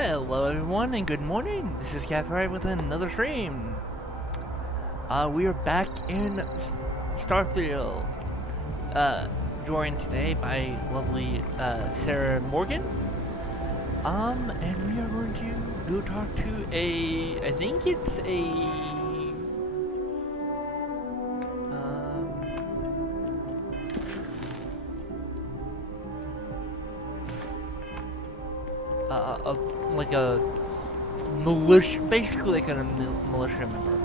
Hello everyone and good morning. This is Kavfire with another stream. We are back in Starfield. Joined today by lovely Sarah Morgan. And we are going to go talk to I think it's like a militia, basically like a militia member.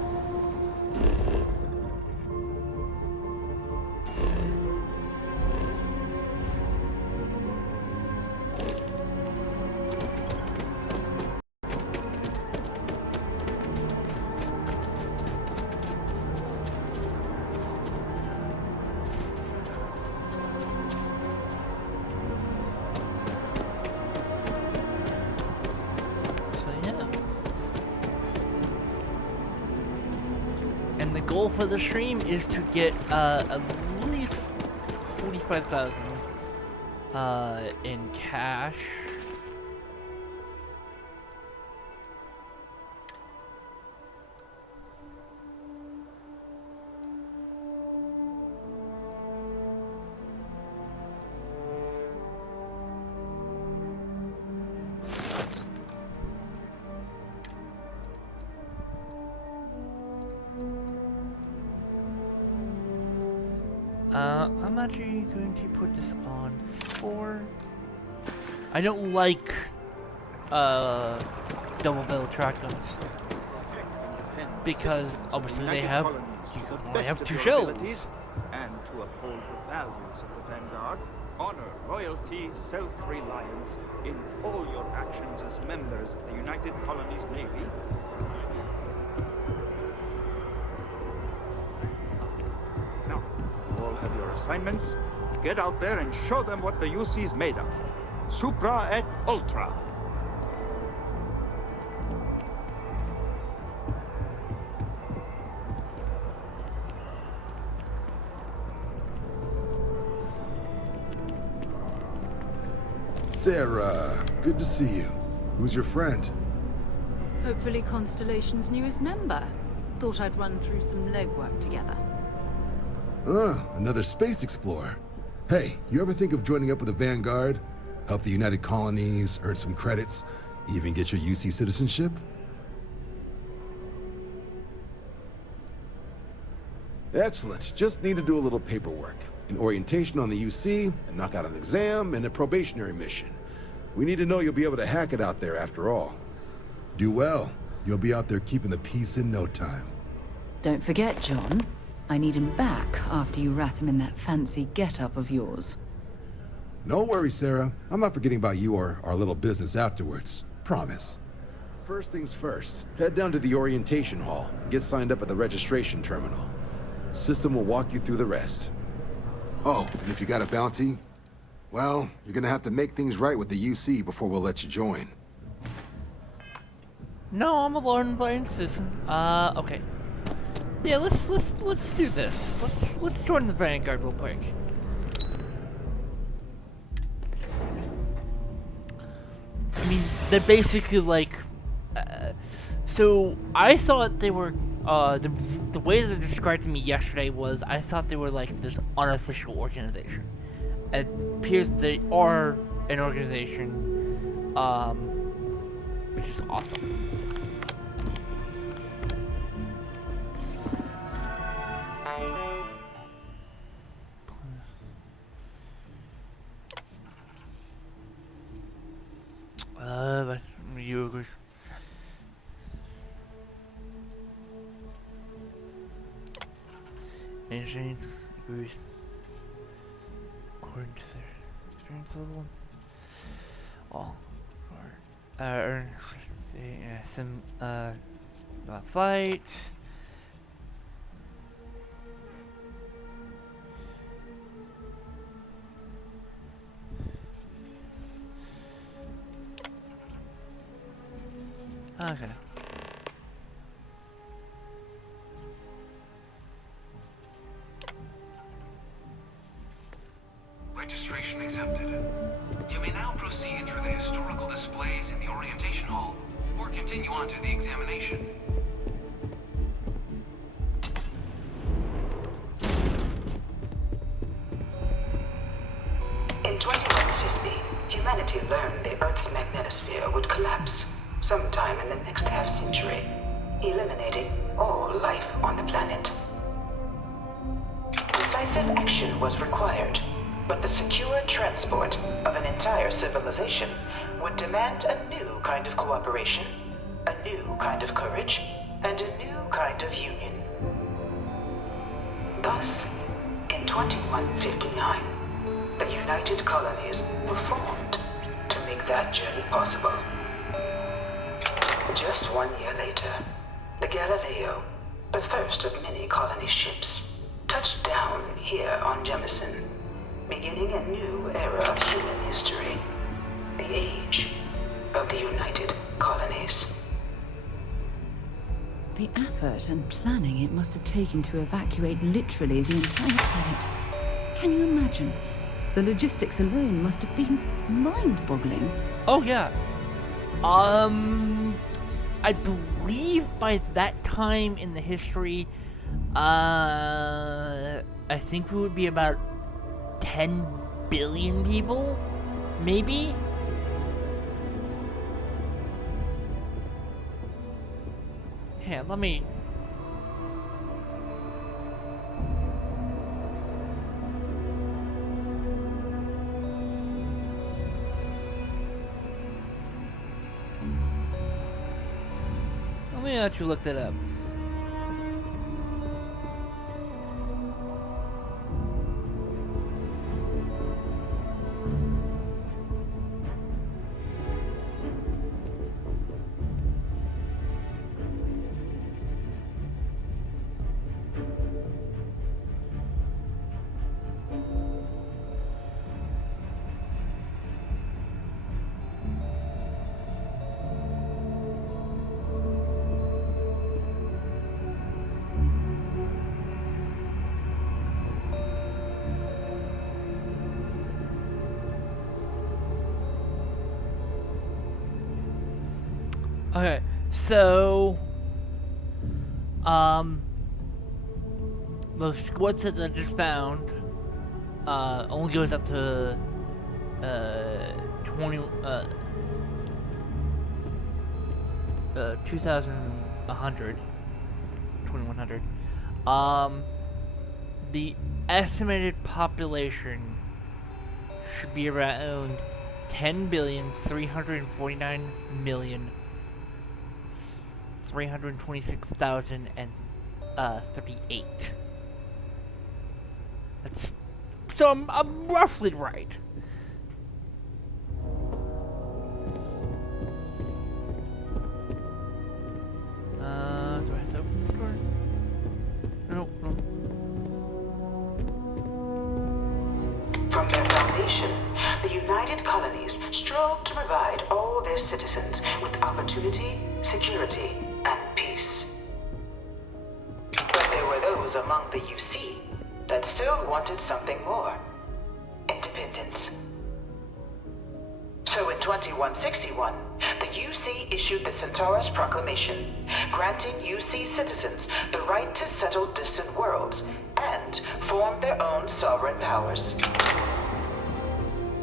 And the goal for the stream is to get at least 45,000 in cash. I'm actually going to put this on 4. I don't like double barrel shotguns because obviously they have only have 2 shells. And to uphold the values of the vanguard, honor loyalty, self-reliance in all your actions as members of the United Colonies Navy. Now, you all have your assignments. Get out there and show them what the UC is made of. Supra et ultra. Sarah, good to see you. Who's your friend? Hopefully Constellation's newest member. Thought I'd run through some legwork together. Another space explorer. Hey, you ever think of joining up with the Vanguard? Help the United Colonies, earn some credits, even get your UC citizenship? Excellent. Just need to do a little paperwork. An orientation on the UC, and knock out an exam, and a probationary mission. We need to know you'll be able to hack it out there after all. Do well. You'll be out there keeping the peace in no time. Don't forget, John. I need him back after you wrap him in that fancy get-up of yours. No worries, Sarah. I'm not forgetting about you or our little business afterwards. Promise. First things first, head down to the orientation hall and get signed up at the registration terminal. System will walk you through the rest. Oh, and if you got a bounty, well, you're gonna have to make things right with the UC before we'll let you join. No, I'm alone by insistence. Okay. Yeah, let's do this. Let's join the Vanguard real quick. I mean, they're basically like, so I thought they were, the way they described to me yesterday was I thought they were like this unofficial organization. It appears they are an organization, which is awesome. But you agree. Insane agrees. According to their experience level, all earn some fights. Okay. Registration accepted. You may now proceed through the historical displays in the orientation hall, or continue on to the examination. In 2150, humanity learned the Earth's magnetosphere would collapse sometime in the next half-century, eliminating all life on the planet. Decisive action was required, but the secure transport of an entire civilization would demand a new kind of cooperation, a new kind of courage, and a new kind of union. Thus, in 2159, the United Colonies were formed to make that journey possible. Just 1 year later, the Galileo, the first of many colony ships, touched down here on Jemison, beginning a new era of human history, the age of the United Colonies. The effort and planning it must have taken to evacuate literally the entire planet. Can you imagine? The logistics alone must have been mind-boggling. Oh yeah. I believe by that time in the history, I think we would be about 10 billion people, maybe? Here, let me... Let me let you look that up. Okay, so, the squad set that I just found, only goes up to, 2100. The estimated population should be around 10,349,326,038. That's so I'm roughly right. Do I have to open this door? No. From their foundation, the United Colonies strove to provide all their citizens with opportunity, security, and peace. But there were those among the UC that still wanted something more: independence. So in 2161, the UC issued the Centaurus Proclamation, granting UC citizens the right to settle distant worlds and form their own sovereign powers.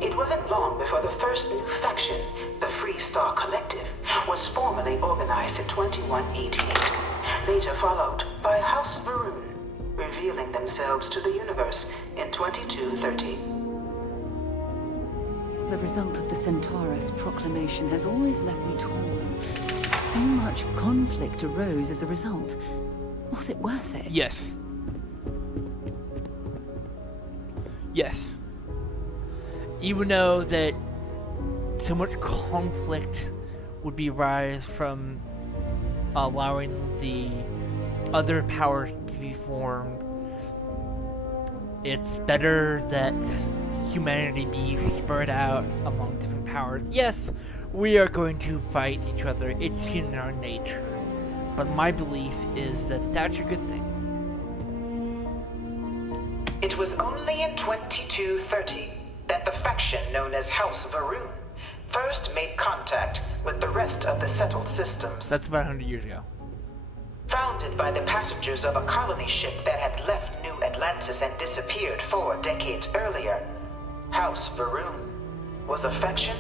It wasn't long before the first new faction, the Free Star Collective, was formally organized in 2188, later followed by House Varun, revealing themselves to the universe in 2230. The result of the Centaurus Proclamation has always left me torn. So much conflict arose as a result. Was it worth it? Yes. Yes. Even though that so much conflict would be rise from allowing the other powers to be formed, it's better that humanity be spread out among different powers. Yes, we are going to fight each other. It's in our nature. But my belief is that that's a good thing. It was only in 2230 that the faction known as House Varun first made contact with the rest of the settled systems. That's about 100 years ago. Founded by the passengers of a colony ship that had left New Atlantis and disappeared 4 decades earlier, House Va'ruun was a faction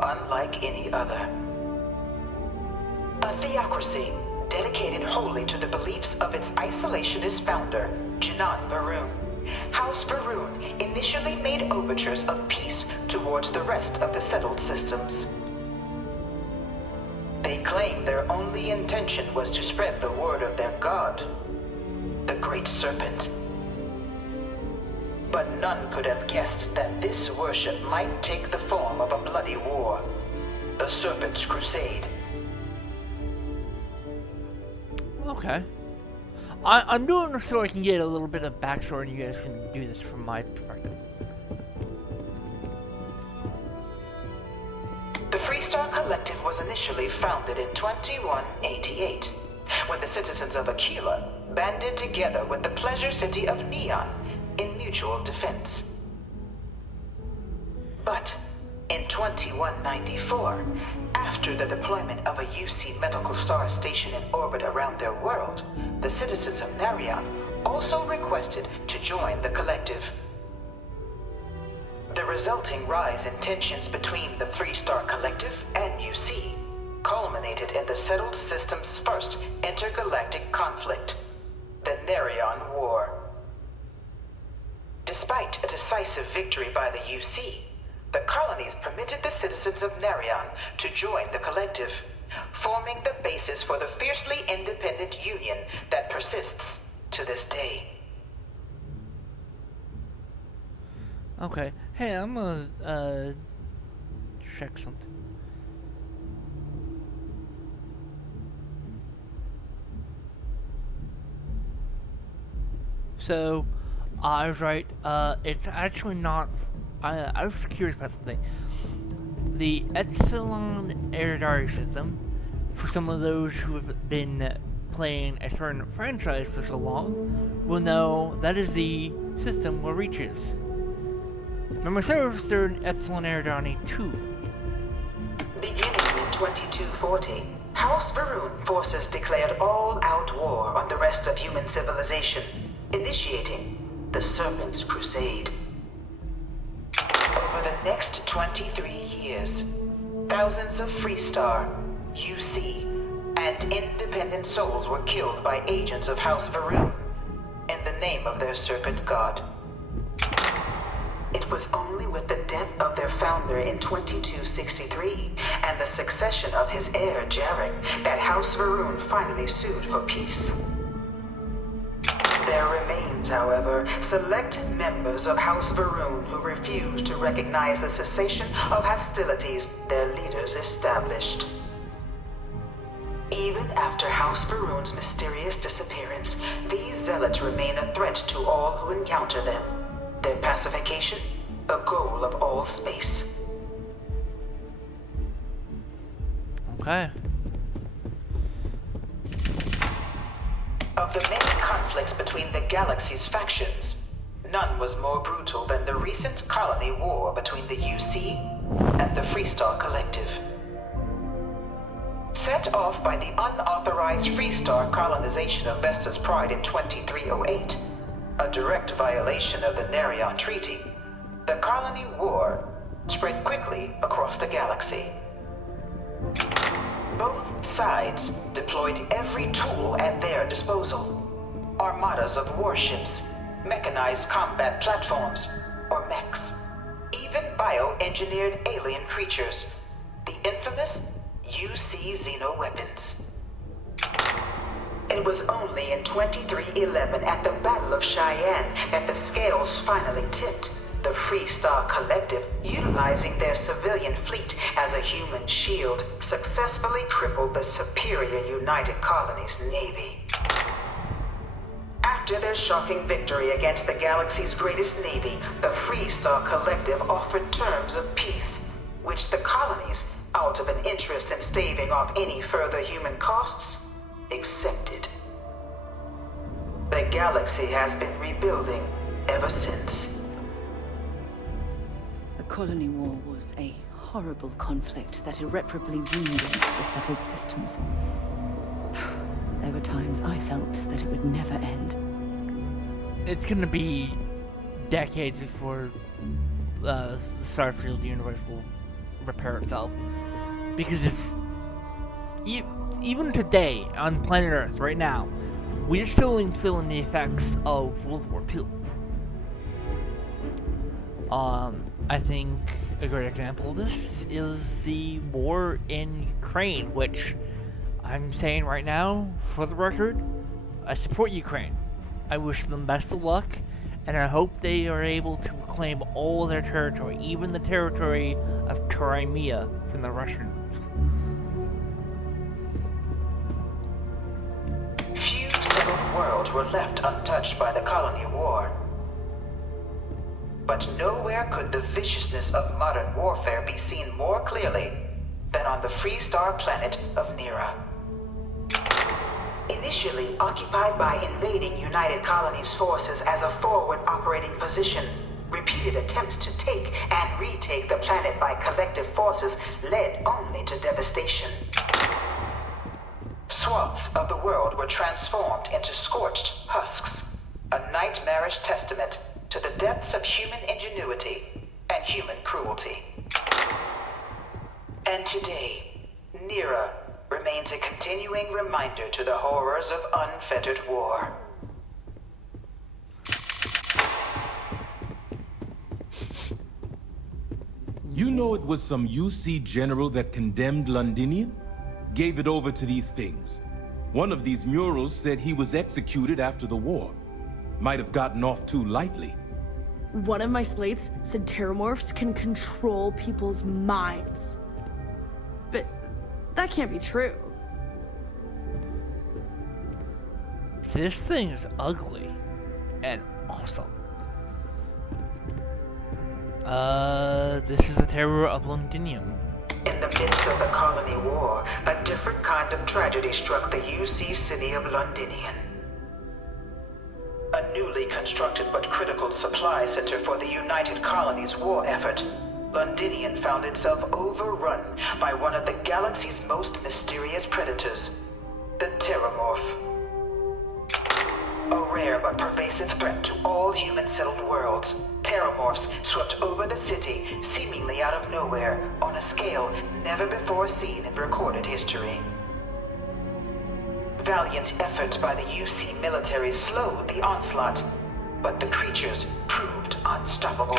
unlike any other. A theocracy dedicated wholly to the beliefs of its isolationist founder, Janan Va'ruun. House Va'ruun initially made overtures of peace towards the rest of the settled systems. They claimed their only intention was to spread the word of their god, the Great Serpent. But none could have guessed that this worship might take the form of a bloody war, the Serpent's Crusade. Okay. I'm doing this so I can get a little bit of backstory and you guys can do this from my perspective. The Freestar Collective was initially founded in 2188, when the citizens of Aquila banded together with the pleasure city of Neon in mutual defense. But in 2194, after the deployment of a UC medical star station in orbit around their world, the citizens of Narion also requested to join the collective. The resulting rise in tensions between the Freestar Collective and UC culminated in the settled system's first intergalactic conflict, the Narion War. Despite a decisive victory by the UC, the colonies permitted the citizens of Narion to join the collective, forming the basis for the fiercely independent union that persists to this day. Okay. Hey, I'm gonna check something. So, I was right. It's actually not. I was curious about something. The Epsilon Eridari system, for some of those who have been playing a certain franchise for so long, will know that is the system where Reach is. If memory serves, they're in Epsilon Eridani 2. Beginning in 2240, House Va'ruun forces declared all-out war on the rest of human civilization, initiating the Serpent's Crusade. Over the next 23 years, thousands of Freestar, UC, and independent souls were killed by agents of House Va'ruun in the name of their serpent god. It was only with the death of their founder in 2263 and the succession of his heir, Jarek, that House Va'ruun finally sued for peace. There remains, however, select members of House Va'ruun who refuse to recognize the cessation of hostilities their leaders established. Even after House Va'ruun's mysterious disappearance, these zealots remain a threat to all who encounter them. Their pacification, a goal of all space. Okay. Of the many conflicts between the galaxy's factions, none was more brutal than the recent colony war between the UC and the Freestar Collective. Set off by the unauthorized Freestar colonization of Vesta's Pride in 2308, a direct violation of the Narion Treaty, the colony war spread quickly across the galaxy. Both sides deployed every tool at their disposal. Armadas of warships, mechanized combat platforms, or mechs, even bioengineered alien creatures, the infamous UC Xeno weapons. It was only in 2311 at the Battle of Cheyenne that the scales finally tipped, the Freestar Collective, utilizing their civilian fleet as a human shield, successfully crippled the superior United Colonies Navy. After their shocking victory against the galaxy's greatest navy, the Freestar Collective offered terms of peace, which the colonies, out of an interest in staving off any further human costs, accepted. The galaxy has been rebuilding ever since. The colony war was a horrible conflict that irreparably wounded the settled systems. There were times I felt that it would never end. It's gonna be decades before the Starfield universe will repair itself. Because if even today on planet Earth, right now, we're still feeling the effects of World War II. I think a great example of this is the war in Ukraine, which I'm saying right now, for the record, I support Ukraine. I wish them best of luck, and I hope they are able to reclaim all their territory, even the territory of Crimea from the Russians. Few settled worlds were left untouched by the colony war. But nowhere could the viciousness of modern warfare be seen more clearly than on the free star planet of Nira. Initially occupied by invading United Colonies forces as a forward operating position, repeated attempts to take and retake the planet by collective forces led only to devastation. Swaths of the world were transformed into scorched husks, a nightmarish testament to the depths of human ingenuity and human cruelty. And today, Nira remains a continuing reminder to the horrors of unfettered war. You know it was some UC general that condemned Londinium? Gave it over to these things. One of these murals said he was executed after the war. Might have gotten off too lightly. One of my slates said terramorphs can control people's minds. But that can't be true. This thing is ugly and awesome. This is the terror of Londinium. In the midst of the colony war, a different kind of tragedy struck the UC city of Londinium. A newly constructed but critical supply center for the United Colonies war effort, Londinium found itself overrun by one of the galaxy's most mysterious predators, the Terramorph. A rare but pervasive threat to all human-settled worlds, Terramorphs swept over the city, seemingly out of nowhere, on a scale never before seen in recorded history. Valiant efforts by the UC military slowed the onslaught, but the creatures proved unstoppable.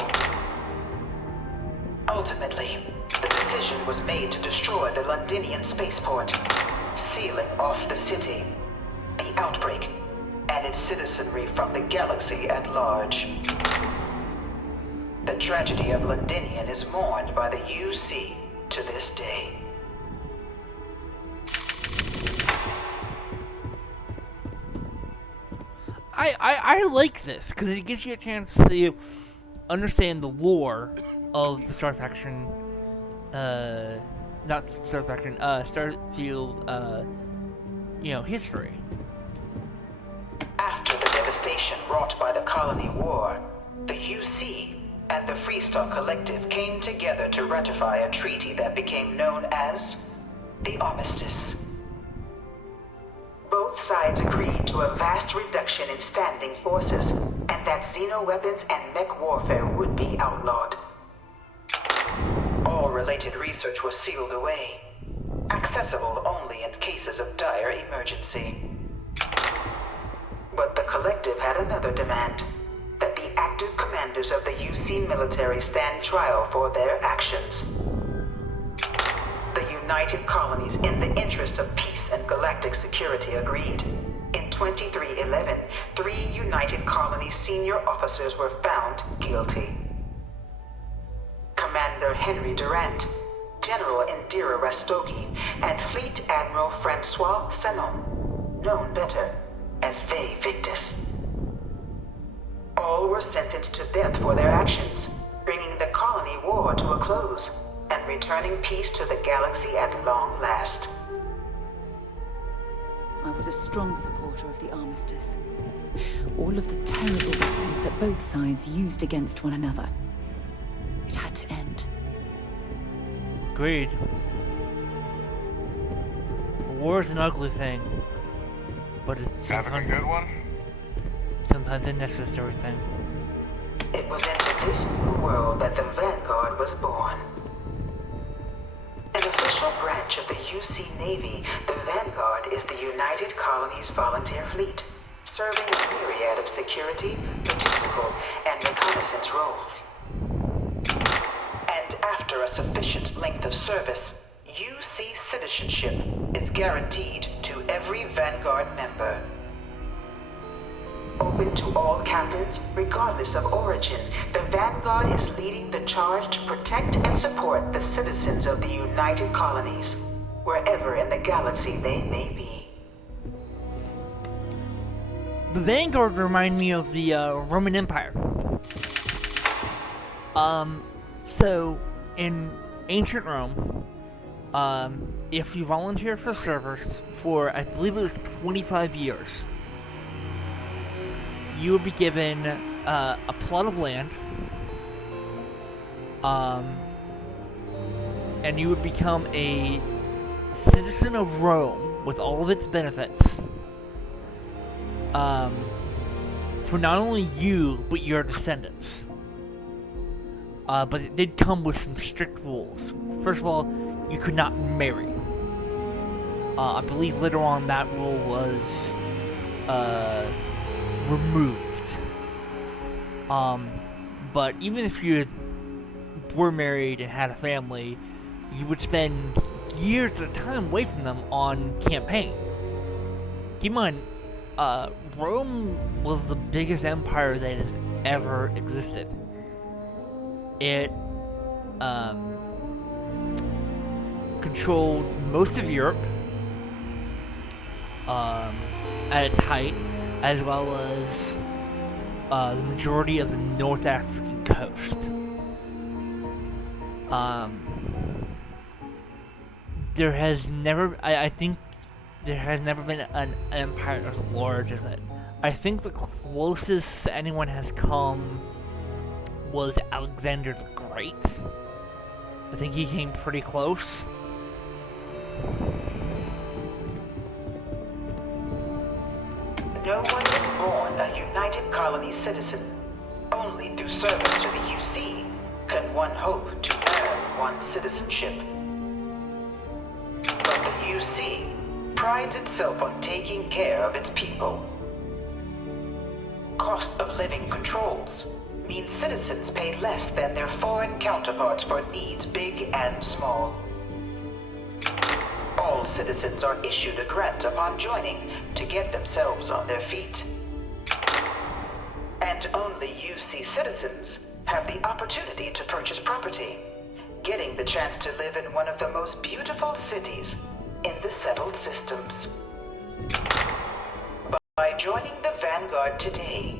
Ultimately, the decision was made to destroy the Londinian spaceport, sealing off the city, the outbreak, and its citizenry from the galaxy at large. The tragedy of Londinium is mourned by the UC to this day. I like this because it gives you a chance to understand the lore of the Star Faction, not Star Faction, Starfield, history. After the devastation wrought by the colony war, the UC and the Freestar Collective came together to ratify a treaty that became known as the Armistice. Both sides agreed to a vast reduction in standing forces, and that xeno-weapons and mech warfare would be outlawed. All related research was sealed away, accessible only in cases of dire emergency. But the Collective had another demand, that the active commanders of the UC military stand trial for their actions. The United Colonies, in the interest of peace and galactic security, agreed. In 2311, 3 United Colonies senior officers were found guilty. Commander Henry Durant, General Indira Rastogi, and Fleet Admiral Francois Sanon, known better as Ve Victus. All were sentenced to death for their actions, bringing the colony war to a close and returning peace to the galaxy at long last. I was a strong supporter of the Armistice. All of the terrible weapons that both sides used against one another. It had to end. Agreed. War is an ugly thing, but it's Having a good one? sometimes a necessary thing. It was into this new world that the Vanguard was born. An official branch of the UC Navy, the Vanguard is the United Colonies Volunteer Fleet, serving a myriad of security, logistical, and reconnaissance roles. And after a sufficient length of service, UC citizenship is guaranteed to every Vanguard member. Open to all captains, regardless of origin, the Vanguard is leading the charge to protect and support the citizens of the United Colonies, wherever in the galaxy they may be. The Vanguard remind me of the Roman Empire. So in ancient Rome, if you volunteer for service for, I believe it was 25 years, you would be given a plot of land, and you would become a citizen of Rome with all of its benefits, for not only you, but your descendants. But it did come with some strict rules. First of all, you could not marry. I believe later on that rule was removed. But even if you were married and had a family, you would spend years at a time away from them on campaign. Keep in mind, Rome was the biggest empire that has ever existed. It controlled most of Europe at its height, as well as the majority of the North African coast. There has never, I think, there has never been an empire as large as it. I think the closest anyone has come was Alexander the Great. I think he came pretty close. No one is born a United Colony citizen. Only through service to the UC can one hope to earn one's citizenship. But the UC prides itself on taking care of its people. Cost of living controls mean citizens pay less than their foreign counterparts for needs big and small. All citizens are issued a grant upon joining to get themselves on their feet. And only UC citizens have the opportunity to purchase property, getting the chance to live in one of the most beautiful cities in the settled systems. By joining the Vanguard today,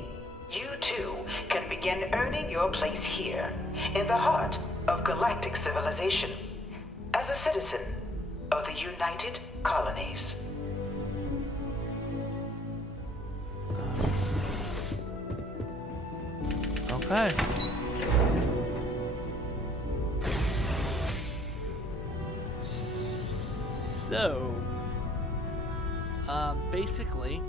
you too can begin earning your place here, in the heart of galactic civilization, as a citizen of the United Colonies. Okay. So, basically,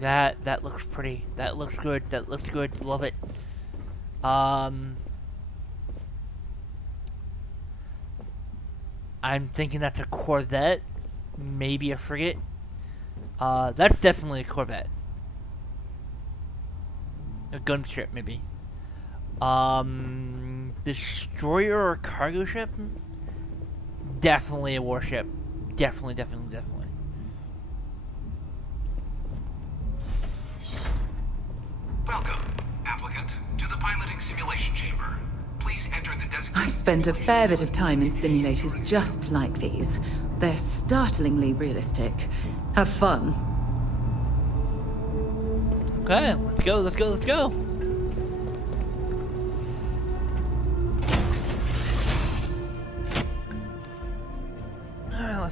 that looks pretty. That looks good. That looks good. Love it. I'm thinking that's a Corvette, maybe a frigate. That's definitely a Corvette. A gunship, maybe. Destroyer or cargo ship? Definitely a warship. Definitely. Welcome, applicant, to the piloting simulation chamber. Please enter the designated... I've spent a fair bit of time in simulators just like these. They're startlingly realistic. Have fun. Okay, let's go. Let's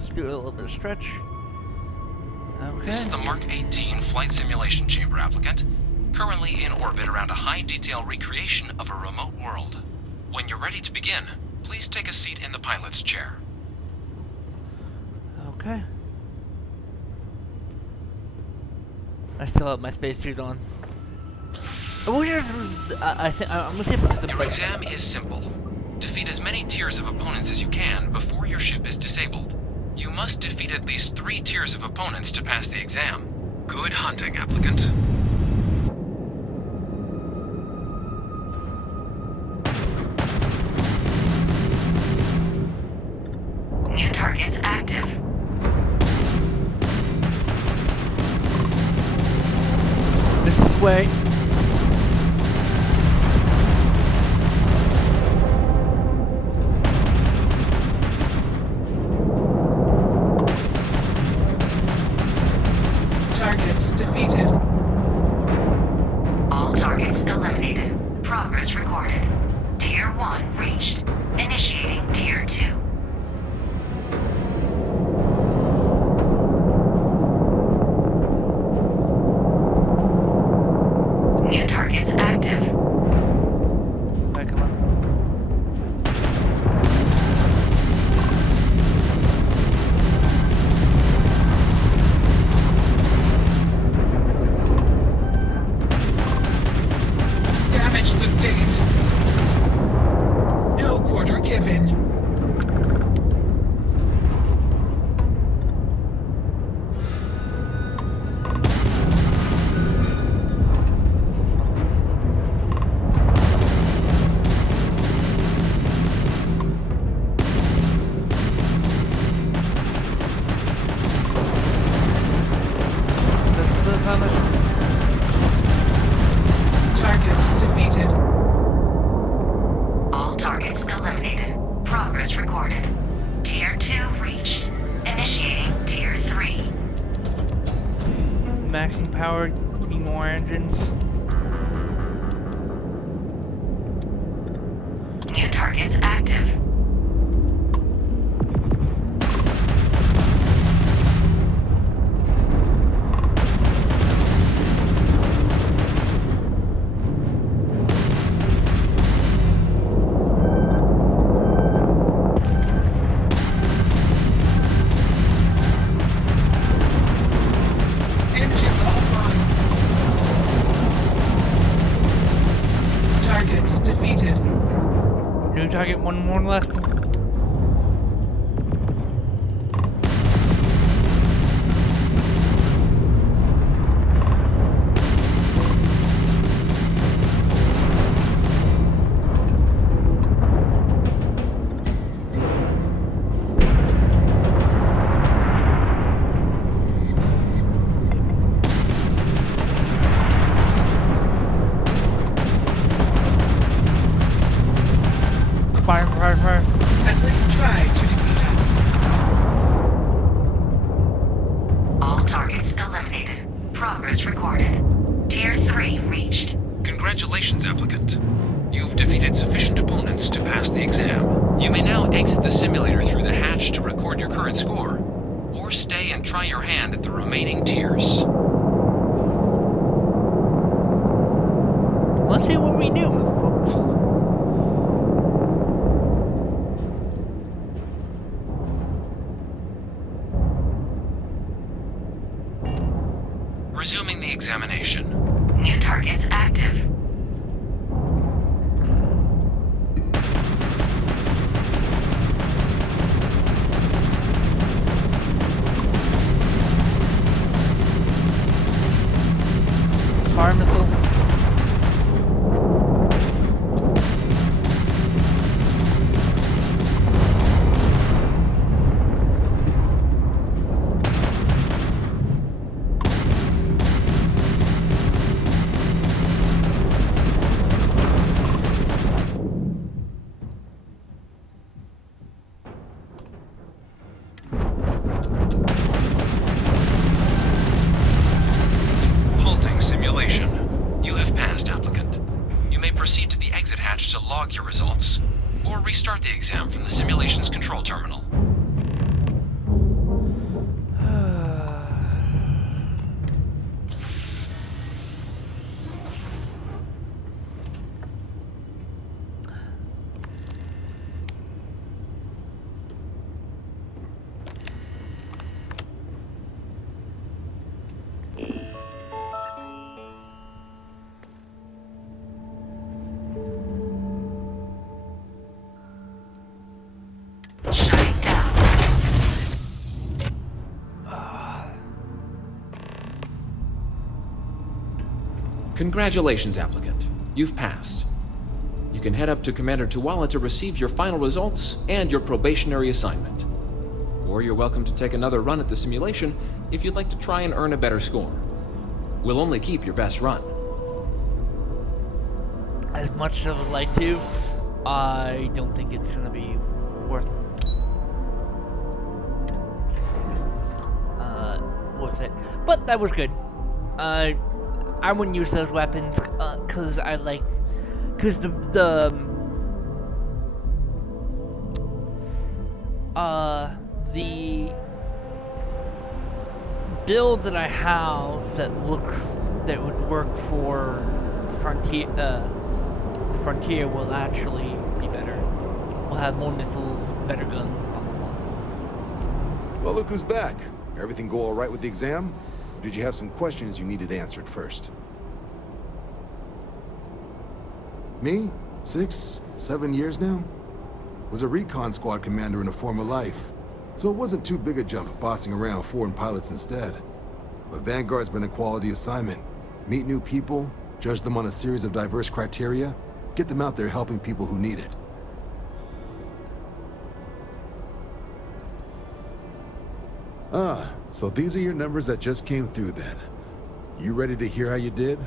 do a little bit of stretch. Okay. This is the Mark 18 flight simulation chamber, applicant. currently in orbit around a high-detail recreation of a remote world. When you're ready to begin, please take a seat in the pilot's chair. Okay. I still have my spacesuit on. Oh, I'm gonna say the Your exam is simple. Defeat as many tiers of opponents as you can before your ship is disabled. You must defeat at least 3 tiers of opponents to pass the exam. Good hunting, applicant. New targets active. This way. Target defeated. All targets eliminated. Progress recorded. Tier 1 reached. Initiating Tier 2. New targets active. Alright, come on. Damage sustained. No quarter given. This is the pilot. Target defeated. All targets eliminated. Progress recorded. Tier 2 reached. Initiating Tier 3. Maxing power, need more engines. New targets active. Engines offline. Target defeated. New target, one more left. Fire, fire, fire. At least try to defeat us. All targets eliminated. Progress recorded. Tier 3 reached. Congratulations, applicant. You've defeated sufficient opponents to pass the exam. You may now exit the simulator through the hatch to record your current score, or stay and try your hand at the remaining tiers. Let's see what we knew, folks. Resuming the examination. New targets active. Fire missile. Halting simulation. You have passed, applicant. You may proceed to the exit hatch to log your results, or restart the exam from the simulation's control terminal. Congratulations, applicant. You've passed. You can head up to Commander Tuwala to receive your final results and your probationary assignment. Or you're welcome to take another run at the simulation if you'd like to try and earn a better score. We'll only keep your best run. As much as I would like to, I don't think it's gonna be worth it. But that was good. I wouldn't use those weapons because the build that I have that would work for the frontier will actually be better. We'll have more missiles, better gun, blah blah blah. Well, look who's back. Everything go all right with the exam? Or did you have some questions you needed answered first? Me? 6, 7 years now? Was a recon squad commander in a former life, so it wasn't too big a jump bossing around foreign pilots instead. But Vanguard's been a quality assignment. Meet new people, judge them on a series of diverse criteria, get them out there helping people who need it. Ah, so these are your numbers that just came through then. You ready to hear how you did?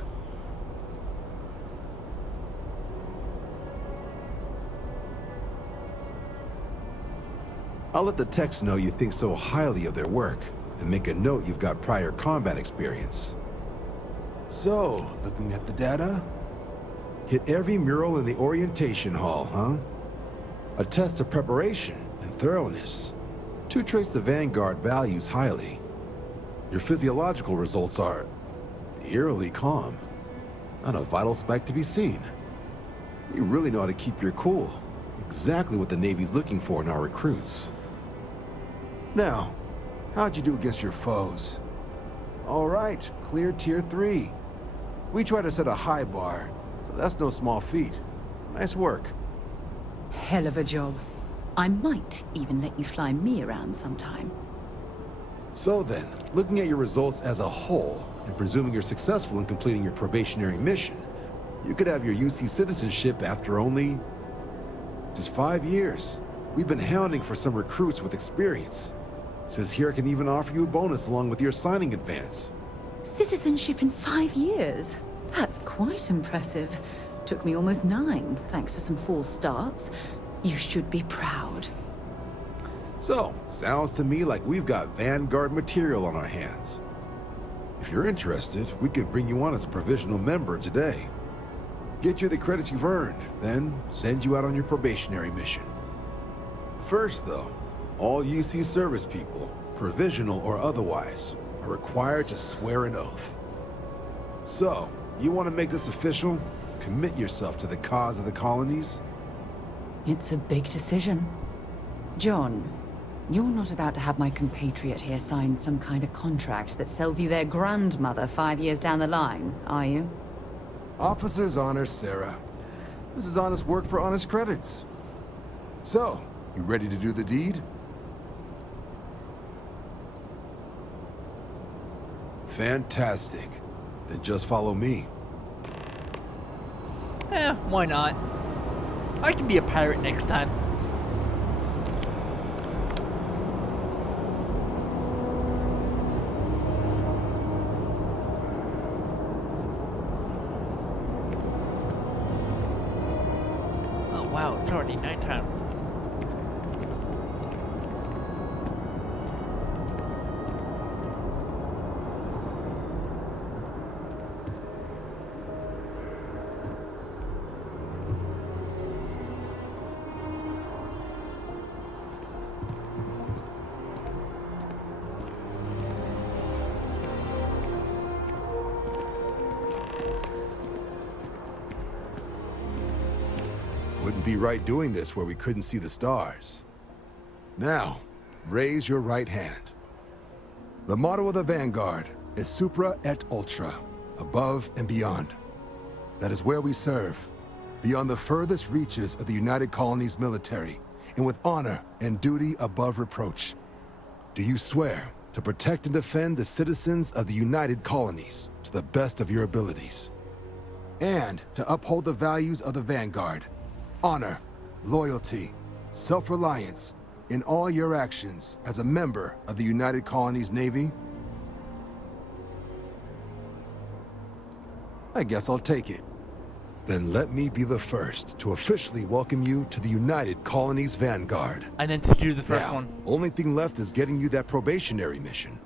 I'll let the techs know you think so highly of their work, and make a note you've got prior combat experience. So, looking at the data? Hit every mural in the orientation hall, huh? A test of preparation and thoroughness. 2 traits the Vanguard values highly. Your physiological results are eerily calm. Not a vital spike to be seen. You really know how to keep your cool. Exactly what the Navy's looking for in our recruits. Now, how'd you do against your foes? All right, clear tier 3. We try to set a high bar, so that's no small feat. Nice work. Hell of a job. I might even let you fly me around sometime. So then, looking at your results as a whole, and presuming you're successful in completing your probationary mission, you could have your UC citizenship after only just 5 years. We've been hounding for some recruits with experience. Says here I can even offer you a bonus along with your signing advance. Citizenship in 5 years? That's quite impressive. Took me almost 9, thanks to some false starts. You should be proud. So, sounds to me like we've got Vanguard material on our hands. If you're interested, we could bring you on as a provisional member today. Get you the credits you've earned, then send you out on your probationary mission. First, though, all UC service people, provisional or otherwise, are required to swear an oath. So, you want to make this official? Commit yourself to the cause of the colonies? It's a big decision. John, you're not about to have my compatriot here sign some kind of contract that sells you their grandmother 5 years down the line, are you? Officer's honor, Sarah. This is honest work for honest credits. So, you ready to do the deed? Fantastic. Then just follow me. Why not? I can be a pirate next time. Oh wow, it's already nighttime. Wouldn't be right doing this where we couldn't see the stars. Now, raise your right hand. The motto of the Vanguard is Supra et Ultra, above and beyond. That is where we serve, beyond the furthest reaches of the United Colonies military, and with honor and duty above reproach. Do you swear to protect and defend the citizens of the United Colonies to the best of your abilities? and to uphold the values of the Vanguard. Honor, loyalty, self-reliance in all your actions as a member of the United Colonies Navy? I guess I'll take it. Then let me be the first to officially welcome you to the United Colonies Vanguard. I meant to do the first Now, one. only thing left is getting you that probationary mission.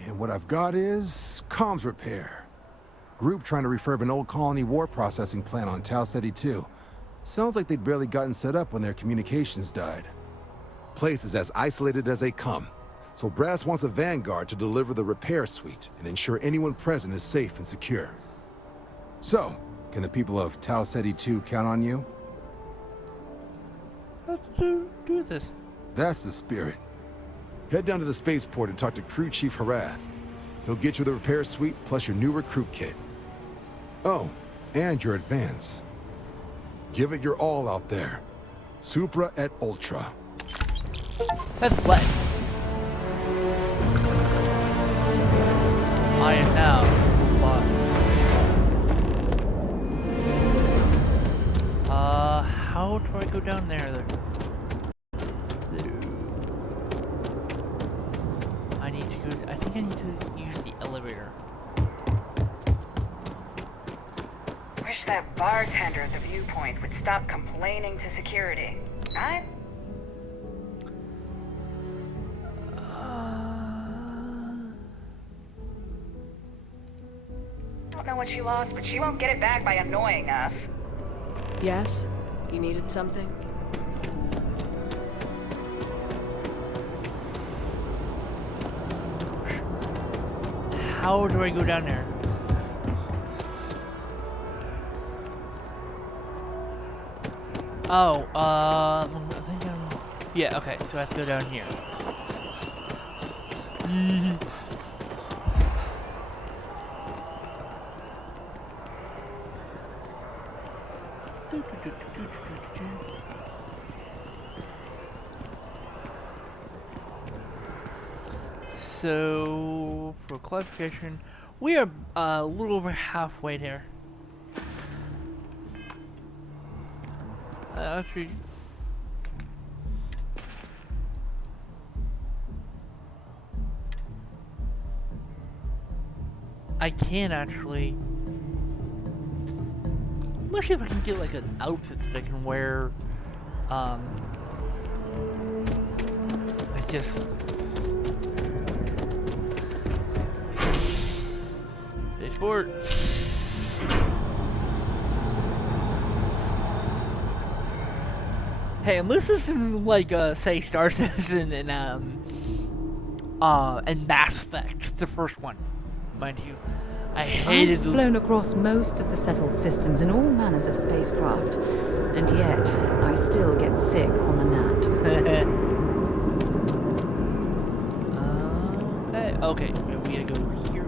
And what I've got is comms repair. Group trying to refurb an old colony war processing plant on Tau Ceti 2. Sounds like they'd barely gotten set up when their communications died. Place is as isolated as they come, so Brass wants a Vanguard to deliver the repair suite and ensure anyone present is safe and secure. So, can the people of Tau Ceti 2 count on you? Let's do this. That's the spirit. Head down to the spaceport and talk to Crew Chief Harath. He'll get you the repair suite plus your new recruit kit. Oh, and your advance. Give it your all out there. Supra et Ultra. That's what. I am now. How do I go down there? I need to go. I think I need to use the elevator. Wish that bartender at the viewpoint would stop complaining to security, right? Don't know what you lost, but you won't get it back by annoying us. Yes? You needed something? How do I go down there? Oh, I think yeah, okay, so I have to go down here. So, for clarification, we are a little over halfway there. Actually, I can actually. Let's see if I can get like an outfit that I can wear. I just. Sport. Hey, unless this isn't like say Star Citizen and Mass Effect, the first one, mind you. I hated. I've flown across most of the settled systems in all manners of spacecraft, and yet I still get sick on the nat. Okay, we gotta go here.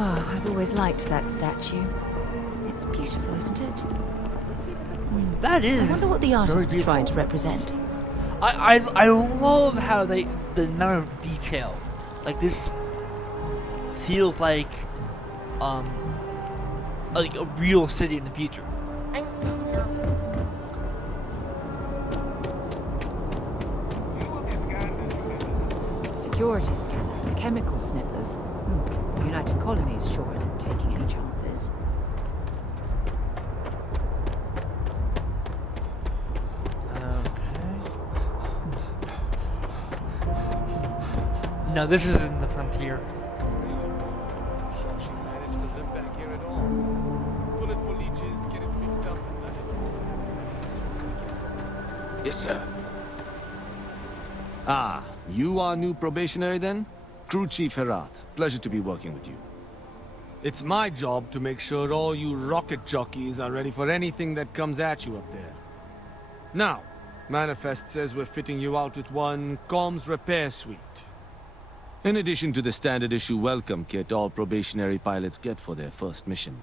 Oh, I've always liked that statue. It's beautiful, isn't it? That is. I wonder what the artist was trying to represent. I love how the amount of detail. Like this feels like a real city in the future. Security scanners, chemical sniffers. The United Colonies sure isn't taking any chances. No, this isn't the frontier. I'm shocked she managed to live back here at all. Bullet for leeches, get it fixed up, and let it go. As soon as we can. Yes, sir. Ah, you are new probationary then? Crew Chief Herath. Pleasure to be working with you. It's my job to make sure all you rocket jockeys are ready for anything that comes at you up there. Now, Manifest says we're fitting you out with one comms repair suite. In addition to the standard issue welcome kit all probationary pilots get for their first mission.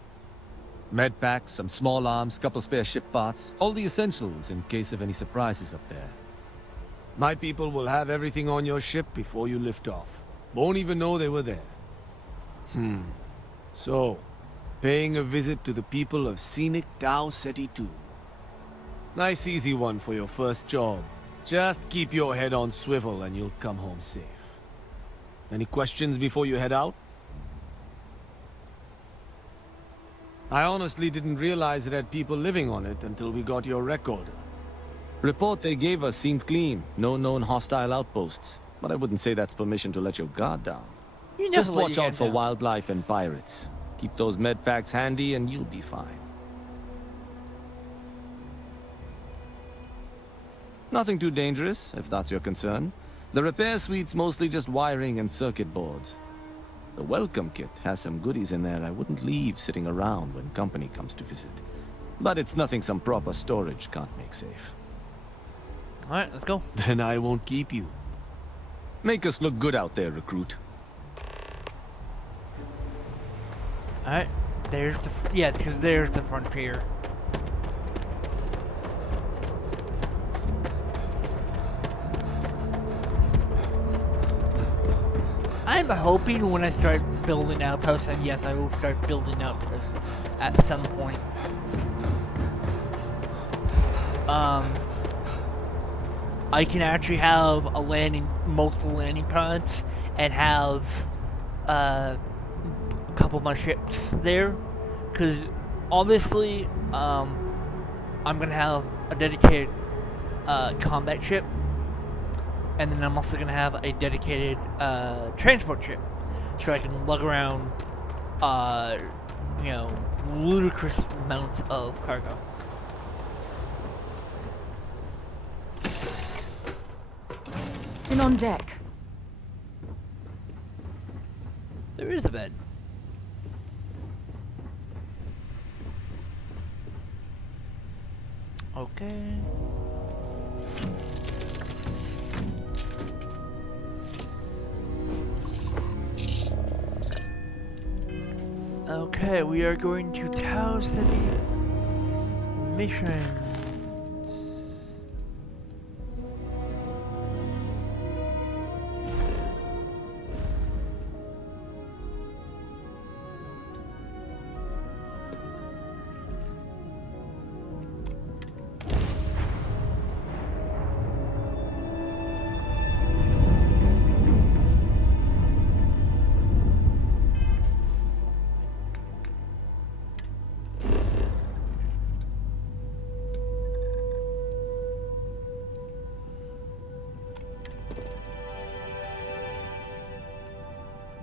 Med packs, some small arms, couple spare ship parts, all the essentials in case of any surprises up there. My people will have everything on your ship before you lift off. Won't even know they were there. So, paying a visit to the people of scenic Tau Ceti 2. Nice easy one for your first job. Just keep your head on swivel and you'll come home safe. Any questions before you head out? I honestly didn't realize it had people living on it until we got your record. Report they gave us seemed clean. No known hostile outposts. But I wouldn't say that's permission to let your guard down. You never Just let watch your out guard for down. wildlife and pirates. Keep those med packs handy and you'll be fine. Nothing too dangerous, if that's your concern. The repair suite's mostly just wiring and circuit boards. The welcome kit has some goodies in there I wouldn't leave sitting around when company comes to visit. But it's nothing some proper storage can't make safe. Alright, let's go. Then I won't keep you. Make us look good out there, recruit. Alright, there's the... Yeah, because there's the frontier. I'm hoping when I start building outposts, and yes, I will start building outposts at some point. I can actually have multiple landing pods, and have a couple of my ships there, because obviously, I'm gonna have a dedicated combat ship. And then I'm also going to have a dedicated transport ship, so I can lug around, ludicrous amounts of cargo. Still on deck. There is a bed. Okay. Okay, we are going to Tau Ceti mission.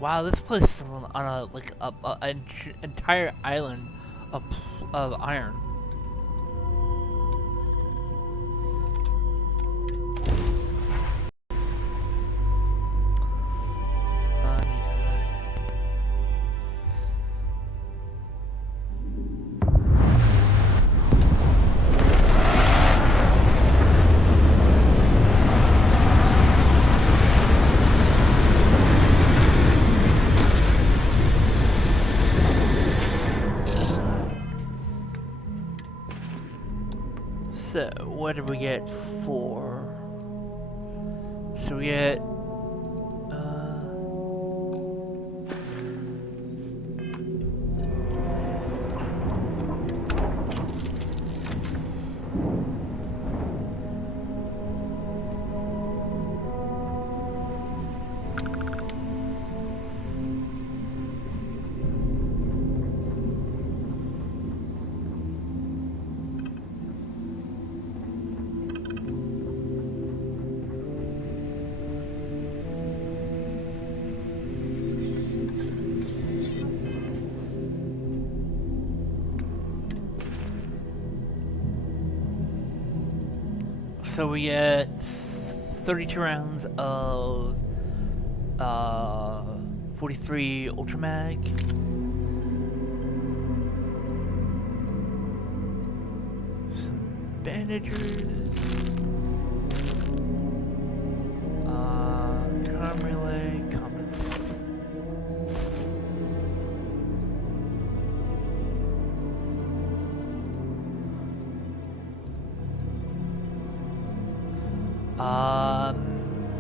Wow, this place is on an entire island of iron. So, what did we get for? So we get so we get 32 rounds of 43 Ultramag. Some bandages. Com relay, common.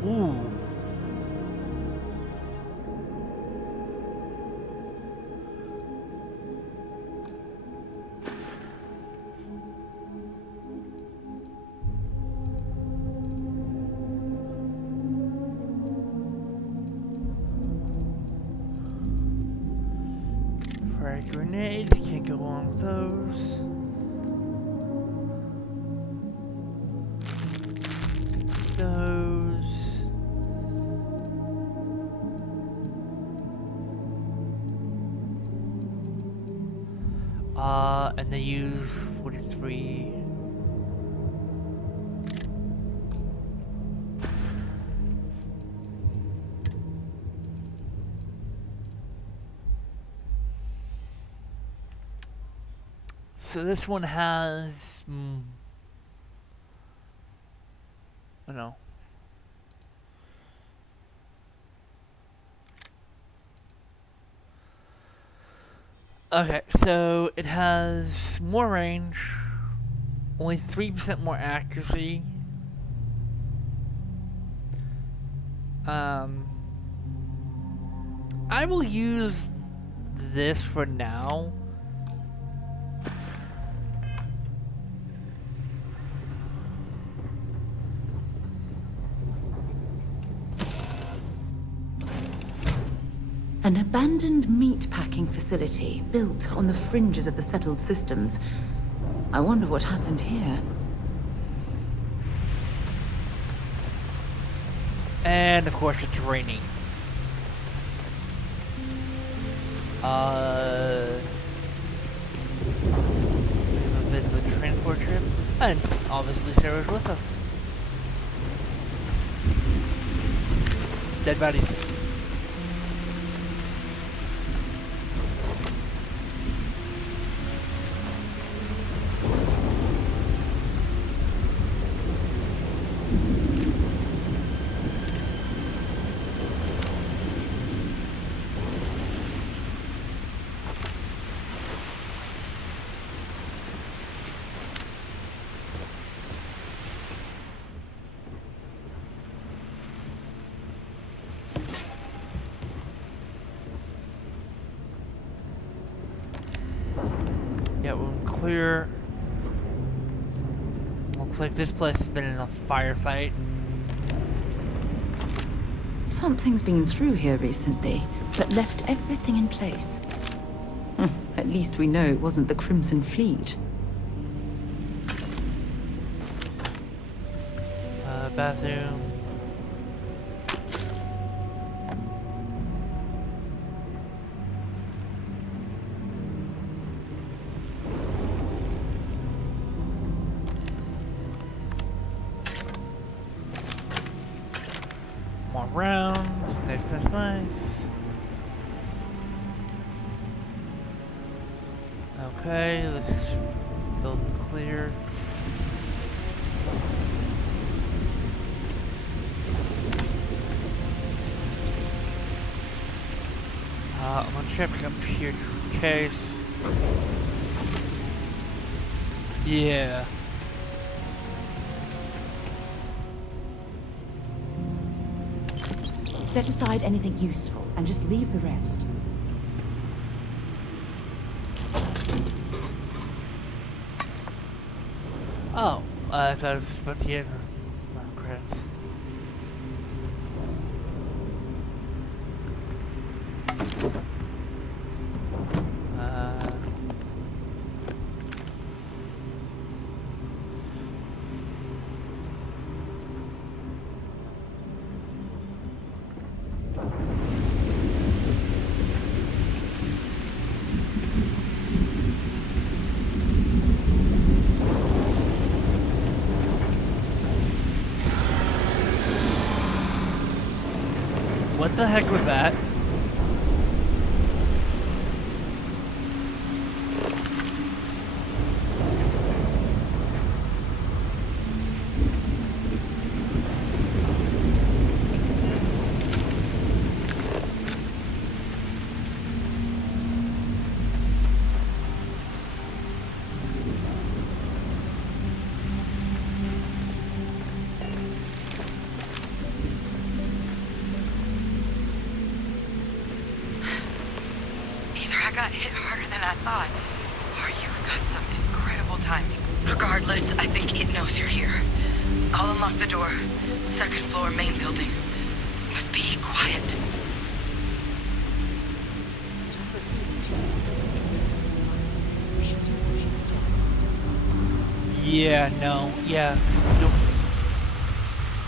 Ooh. Grenades, can't go on with those. Those. And they use 43. So this one has, I know. Okay, so it has more range, only 3% more accuracy. I will use this for now. An abandoned meat-packing facility built on the fringes of the settled systems. I wonder what happened here. And of course it's raining. We have a bit of a transport trip. And obviously Sarah's with us. Dead bodies. Yeah, room clear. Looks like this place has been in a firefight. Something's been through here recently, but left everything in place. At least we know it wasn't the Crimson Fleet. Bathroom. More rounds. That's nice. Okay, let's build and clear. I'm gonna check up here just in case. Yeah. Set aside anything useful and just leave the rest. Oh, I thought it was supposed to get credits. What the heck was that? I thought. Or you've got some incredible timing. Regardless, I think it knows you're here. I'll unlock the door. Second floor, main building. But be quiet. Yeah, no, yeah.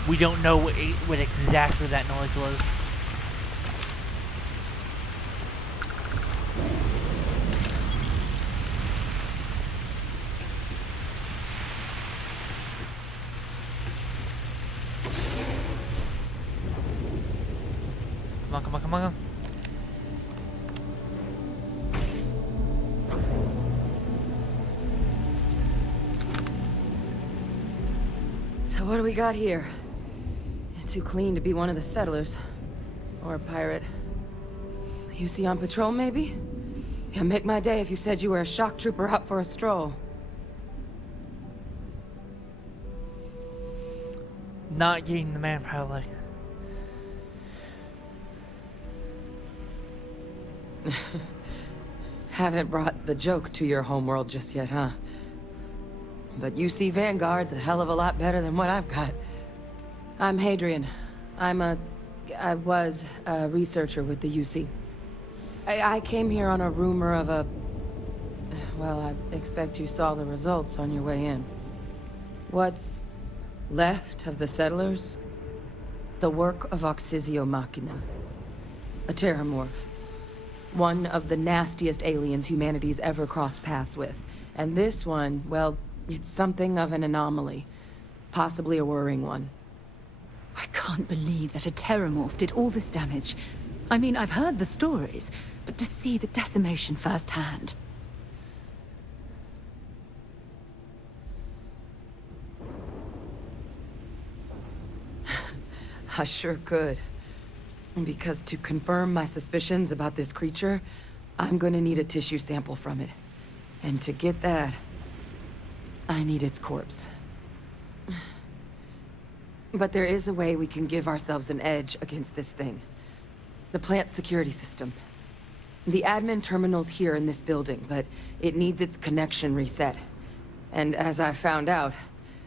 We don't know what exactly that noise was. Come on, come on, come on. So what do we got here? Too clean to be one of the settlers. Or a pirate. You see on patrol, maybe? Yeah, make my day if you said you were a shock trooper out for a stroll. Not getting the manpower. Haven't brought the joke to your homeworld just yet, huh? But UC Vanguard's a hell of a lot better than what I've got. I'm Hadrian. I was a researcher with the UC. I came here on a rumor of a... Well, I expect you saw the results on your way in. What's left of the settlers? The work of Oxysio Machina. A terramorph. One of the nastiest aliens humanity's ever crossed paths with. And this one, well, it's something of an anomaly. Possibly a worrying one. I can't believe that a terramorph did all this damage. I mean, I've heard the stories, but to see the decimation firsthand. I sure could. Because to confirm my suspicions about this creature, I'm gonna need a tissue sample from it. And to get that, I need its corpse. But there is a way we can give ourselves an edge against this thing. The plant's security system. The admin terminal's here in this building, but it needs its connection reset. And as I found out,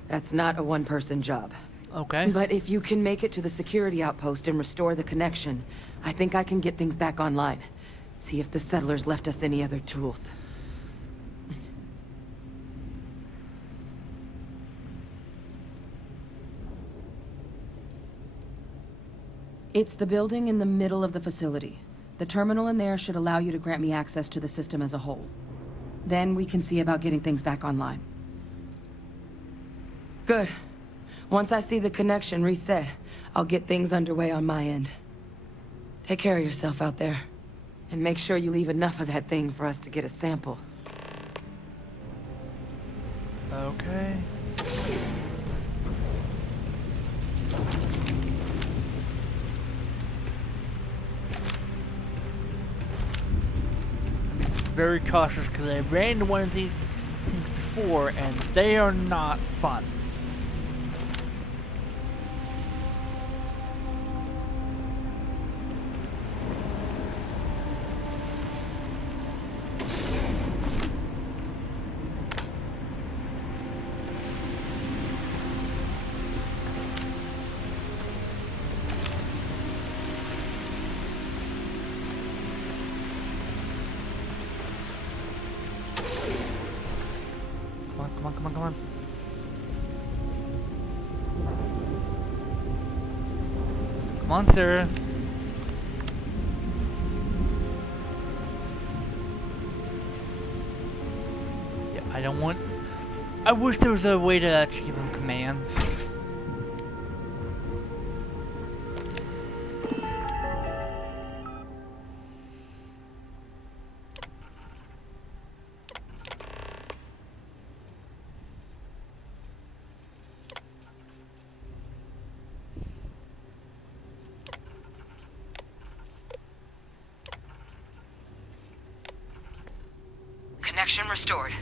that's not a one-person job. Okay. But if you can make it to the security outpost and restore the connection, I think I can get things back online. See if the settlers left us any other tools. It's the building in the middle of the facility. The terminal in there should allow you to grant me access to the system as a whole. Then we can see about getting things back online. Good. Once I see the connection reset, I'll get things underway on my end. Take care of yourself out there. And make sure you leave enough of that thing for us to get a sample. Okay. Very cautious because I ran into one of these things before and they are not fun. Come on, come on. Come on, Sarah. Yeah, I don't want... I wish there was a way to actually give him commands. Connection restored.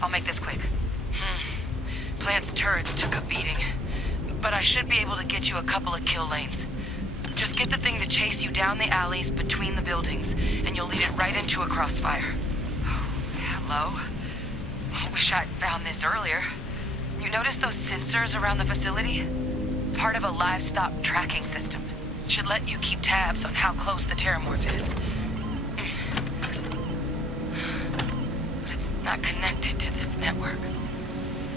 I'll make this quick. Plant's turrets took a beating, but I should be able to get you a couple of kill lanes. Just get the thing to chase you down the alleys between the buildings, and you'll lead it right into a crossfire. Oh, hello? Wish I'd found this earlier. You notice those sensors around the facility? Part of a livestock tracking system. Should let you keep tabs on how close the terramorph is. Not connected to this network.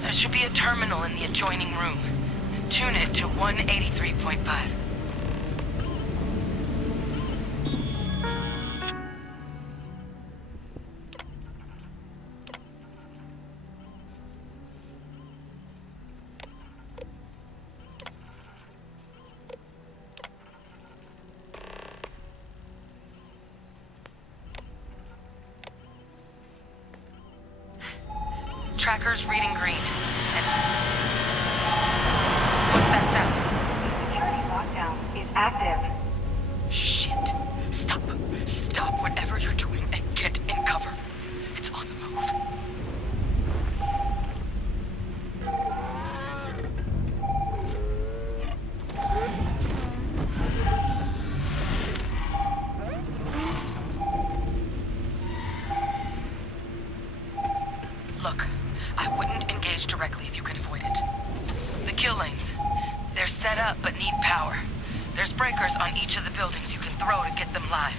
There should be a terminal in the adjoining room. Tune it to 183.5. Tracker's reading green. And what's that sound? The security lockdown is active. Shit. Stop. Stop whatever you're doing and get in cover. It's on the move. Look, I wouldn't engage directly if you can avoid it. The kill lanes. They're set up but need power. There's breakers on each of the buildings you can throw to get them live.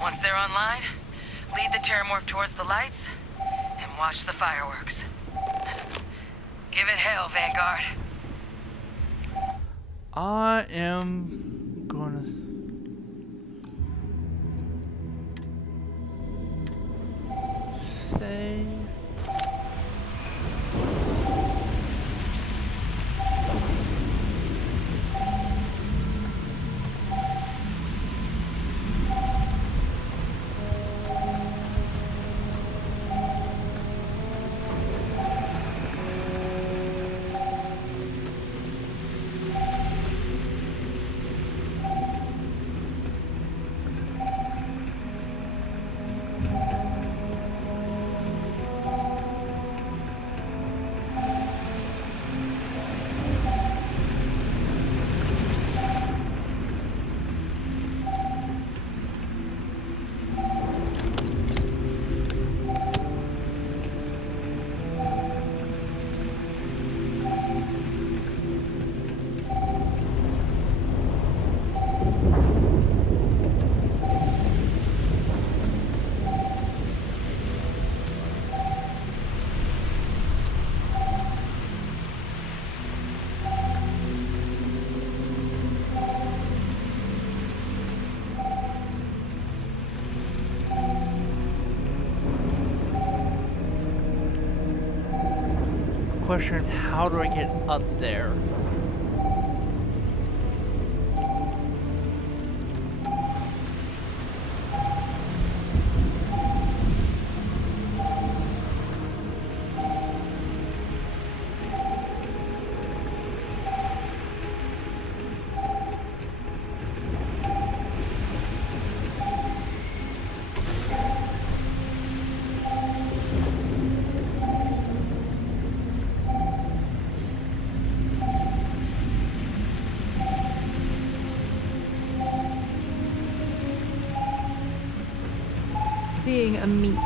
Once they're online, lead the Terramorph towards the lights and watch the fireworks. Give it hell, Vanguard. I am gonna say question is, how do I get up there? Seeing a meat.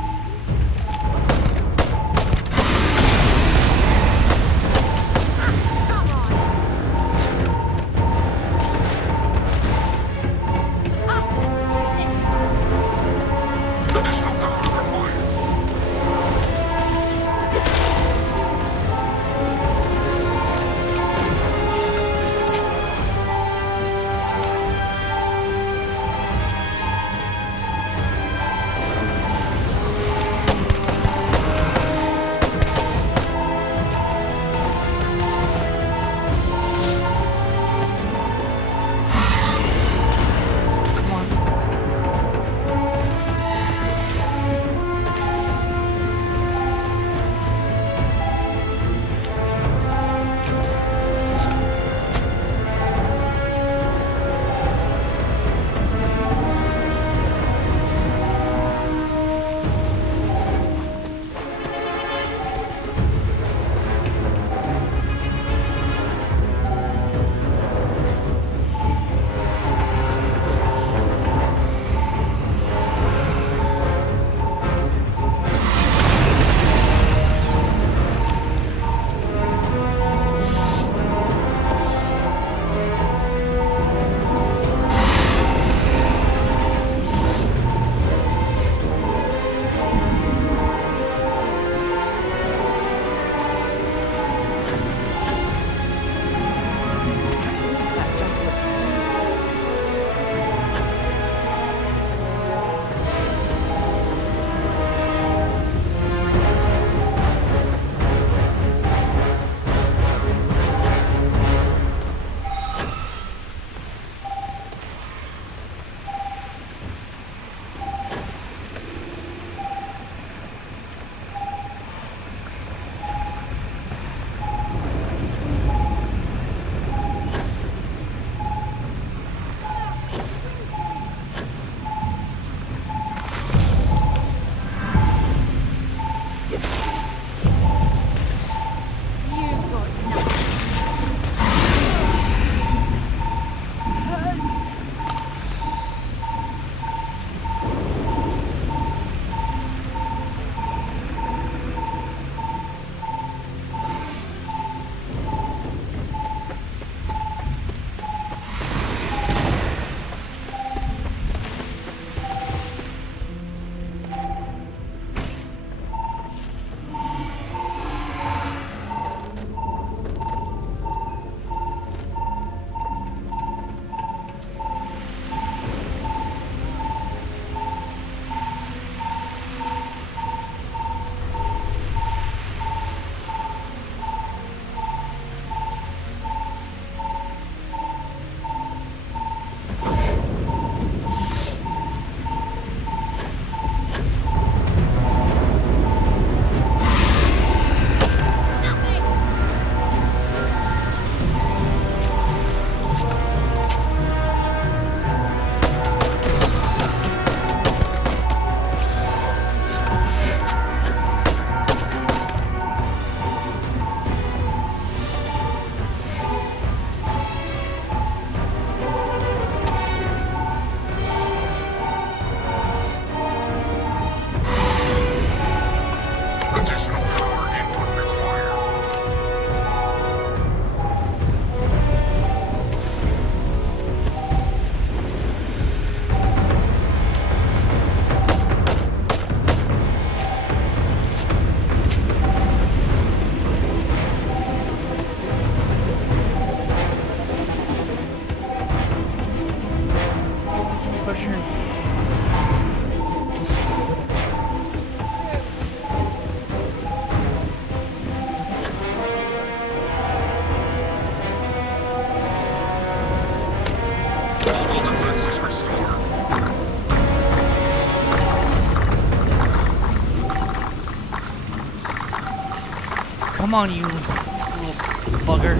Come on, you little bugger.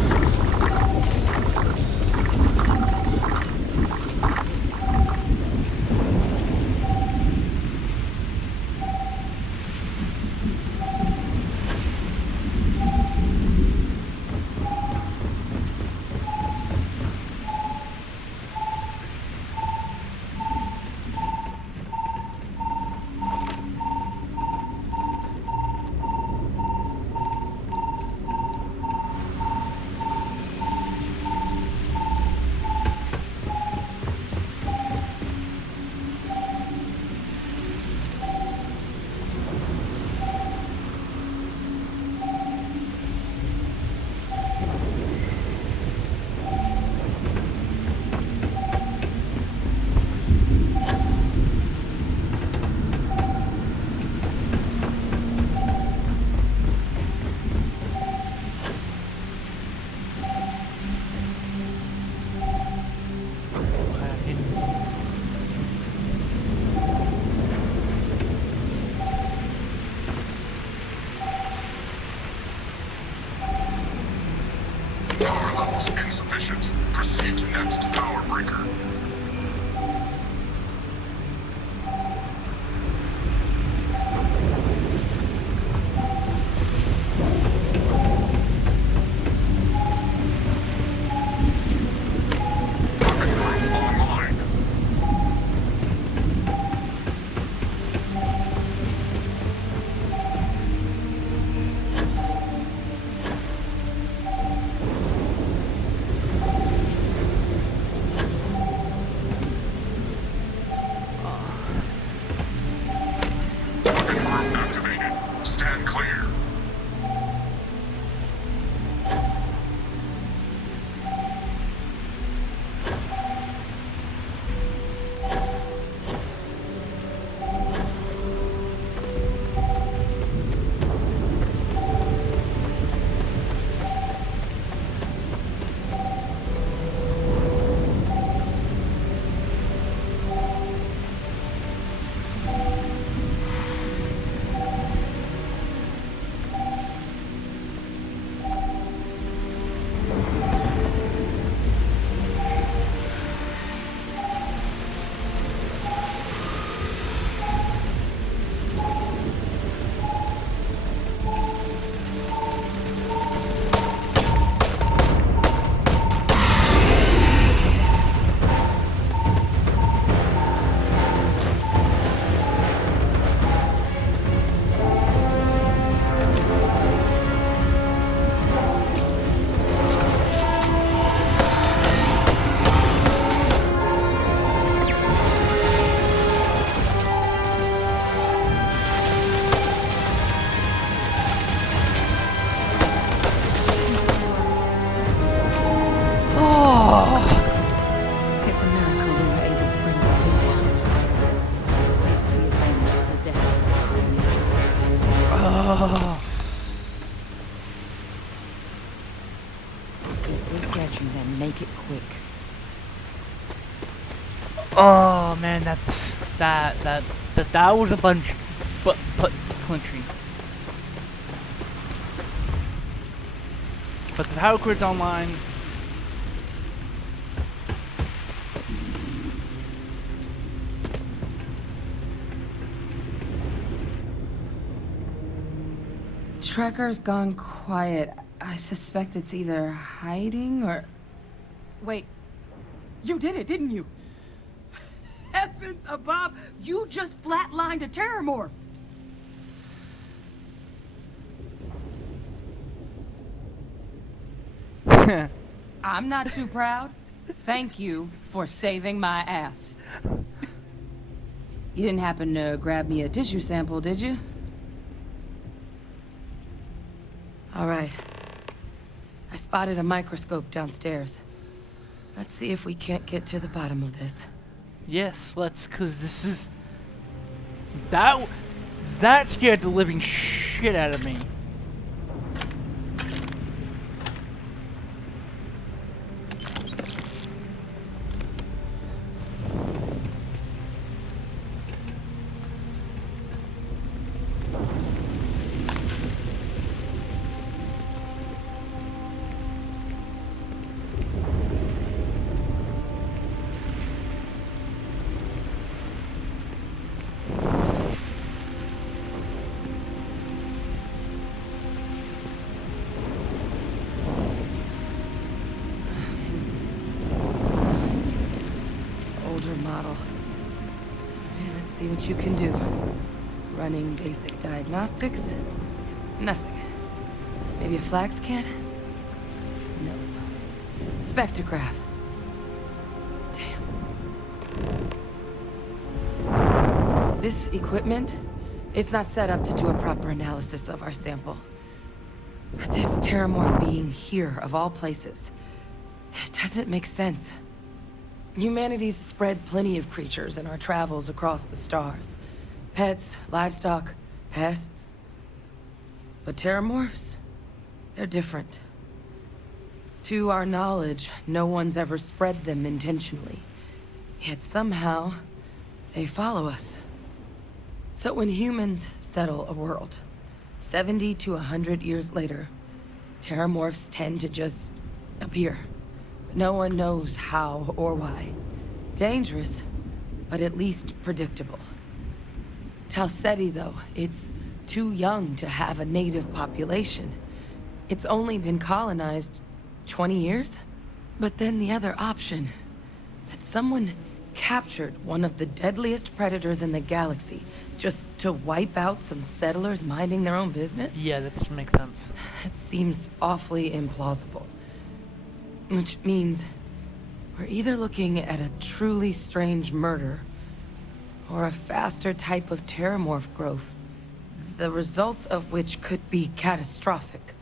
Insufficient. Proceed to next power breaker. It's a miracle we were able to bring the thing down. At least we avenged the deaths. Get researching then, make it quick. Oh man, that was a bunch, but country. But the power grid's online. Trekker's gone quiet. I suspect it's either hiding or... Wait. You did it, didn't you? Heavens above! You just flatlined a terramorph! I'm not too proud. Thank you for saving my ass. You didn't happen to grab me a tissue sample, did you? All right. I spotted a microscope downstairs. Let's see if we can't get to the bottom of this. Yes, let's, cause this is... That scared the living shit out of me. what you can do. Running basic diagnostics? Nothing. Maybe a flag scan? No. Spectrograph. Damn. This equipment, it's not set up to do a proper analysis of our sample. But this terramorph being here, of all places, it doesn't make sense. Humanity's spread plenty of creatures in our travels across the stars. Pets, livestock, pests. But terramorphs? They're different. To our knowledge, no one's ever spread them intentionally. Yet somehow, they follow us. So when humans settle a world, 70 to 100 years later, terramorphs tend to just appear. No one knows how or why. Dangerous, but at least predictable. Talseti, though, it's too young to have a native population. It's only been colonized 20 years? But then the other option, that someone captured one of the deadliest predators in the galaxy just to wipe out some settlers minding their own business? Yeah, that doesn't make sense. That seems awfully implausible. Which means we're either looking at a truly strange murder or a faster type of terramorph growth, the results of which could be catastrophic.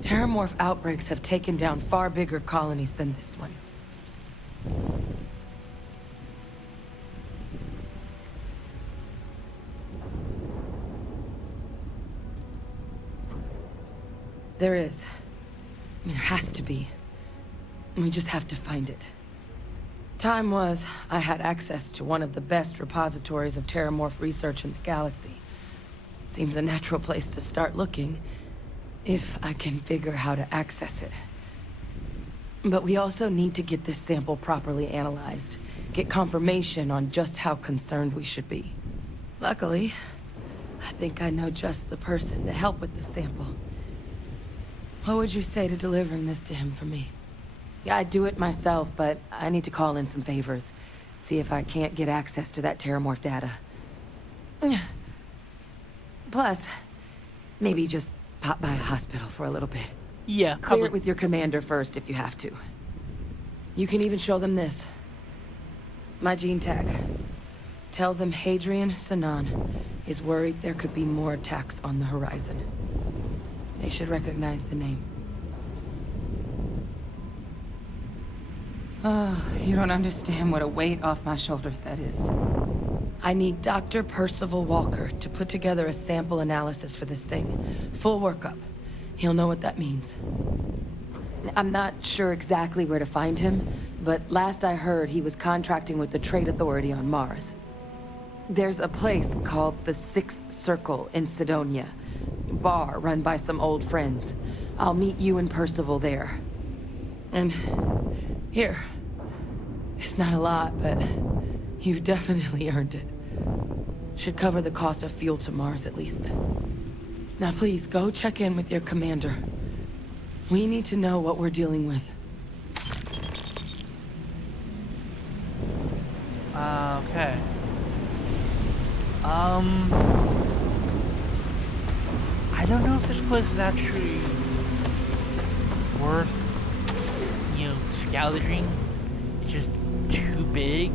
Terramorph outbreaks have taken down far bigger colonies than this one. There is. I mean, there has to be. We just have to find it. Time was, I had access to one of the best repositories of terramorph research in the galaxy. Seems a natural place to start looking, if I can figure how to access it. But we also need to get this sample properly analyzed, get confirmation on just how concerned we should be. Luckily, I think I know just the person to help with the sample. What would you say to delivering this to him for me? Yeah, I'd do it myself, but I need to call in some favors. See if I can't get access to that terramorph data. Plus, maybe just pop by a hospital for a little bit. Yeah, Clear it with your commander first if you have to. You can even show them this. My gene tag. Tell them Hadrian Sinan is worried there could be more attacks on the horizon. They should recognize the name. Oh, you don't understand what a weight off my shoulders that is. I need Dr. Percival Walker to put together a sample analysis for this thing. Full workup. He'll know what that means. I'm not sure exactly where to find him, but last I heard he was contracting with the Trade Authority on Mars. There's a place called the Sixth Circle in Sidonia. Bar run by some old friends. I'll meet you and Percival there. And here. It's not a lot, but you've definitely earned it. Should cover the cost of fuel to Mars at least. Now please, go check in with your commander. We need to know what we're dealing with. Okay. I don't know if this place is actually worth, scavenging. It's just too big.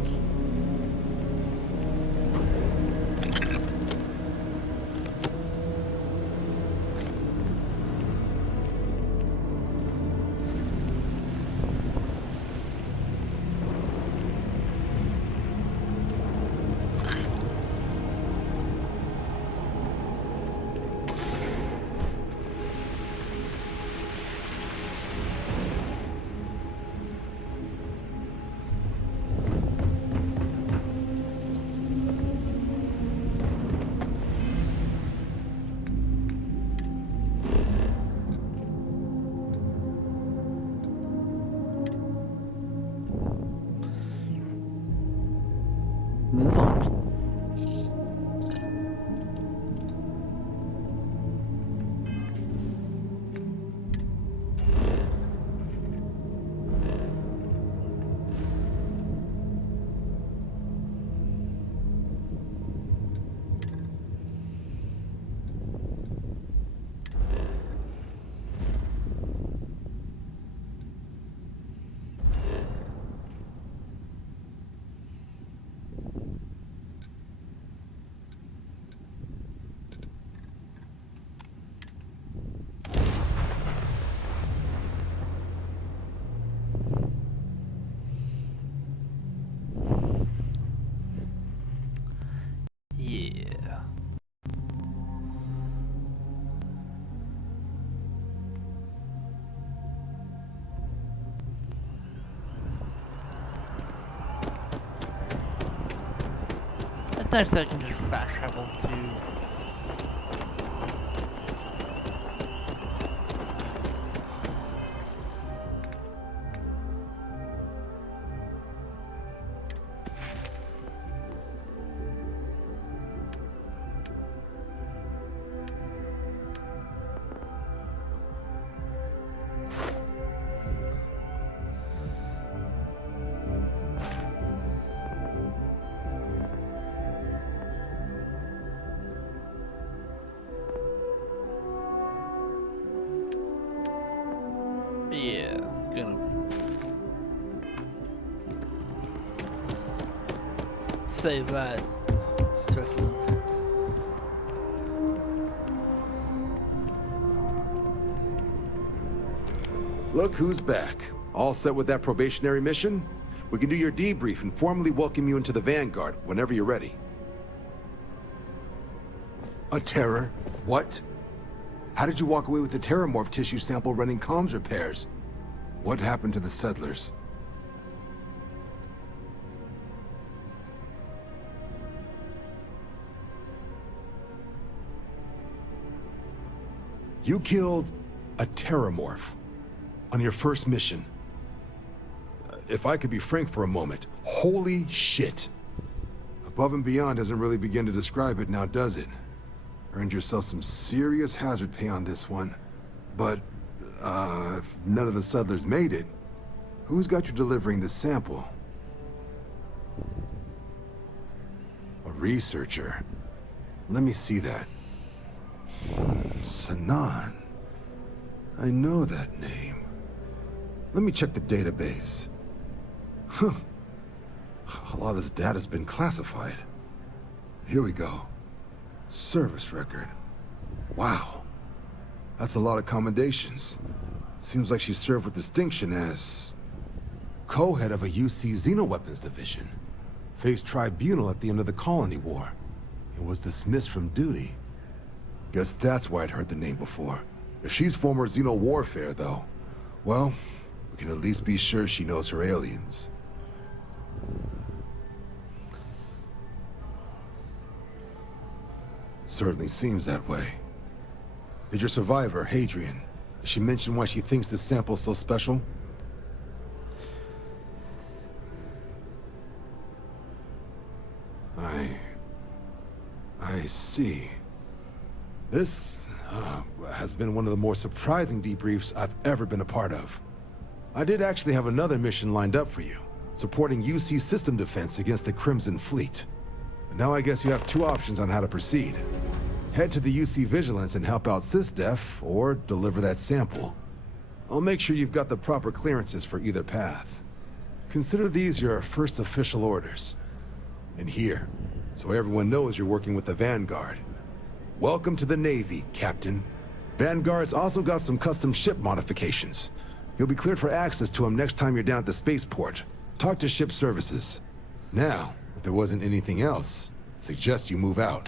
nice that I can just fast travel to. Yeah, gonna save that. Look who's back. All set with that probationary mission? We can do your debrief and formally welcome you into the Vanguard whenever you're ready. A terror? What? How did you walk away with the terramorph tissue sample running comms repairs? What happened to the settlers? You killed a terramorph on your first mission. If I could be frank for a moment, holy shit. Above and beyond doesn't really begin to describe it now, does it? Earned yourself some serious hazard pay on this one. But, if none of the settlers made it, who's got you delivering the sample? A researcher. Let me see that. Sanan. I know that name. Let me check the database. Huh. A lot of this data's been classified. Here we go. Service record. Wow. That's a lot of commendations. Seems like she served with distinction as co-head of a UC Xenoweapons division. Faced tribunal at the end of the Colony War. And was dismissed from duty. Guess that's why I'd heard the name before. If she's former Xeno warfare, though, well, we can at least be sure she knows her aliens. Certainly seems that way. Did your survivor, Hadrian, did she mention why she thinks this sample's so special? I see. This has been one of the more surprising debriefs I've ever been a part of. I did actually have another mission lined up for you, supporting UC system defense against the Crimson Fleet. But now I guess you have two options on how to proceed. Head to the UC Vigilance and help out SysDef, or deliver that sample. I'll make sure you've got the proper clearances for either path. Consider these your first official orders. And here, so everyone knows you're working with the Vanguard. Welcome to the Navy, Captain. Vanguard's also got some custom ship modifications. You'll be cleared for access to them next time you're down at the spaceport. Talk to ship services. Now, if there wasn't anything else, I'd suggest you move out.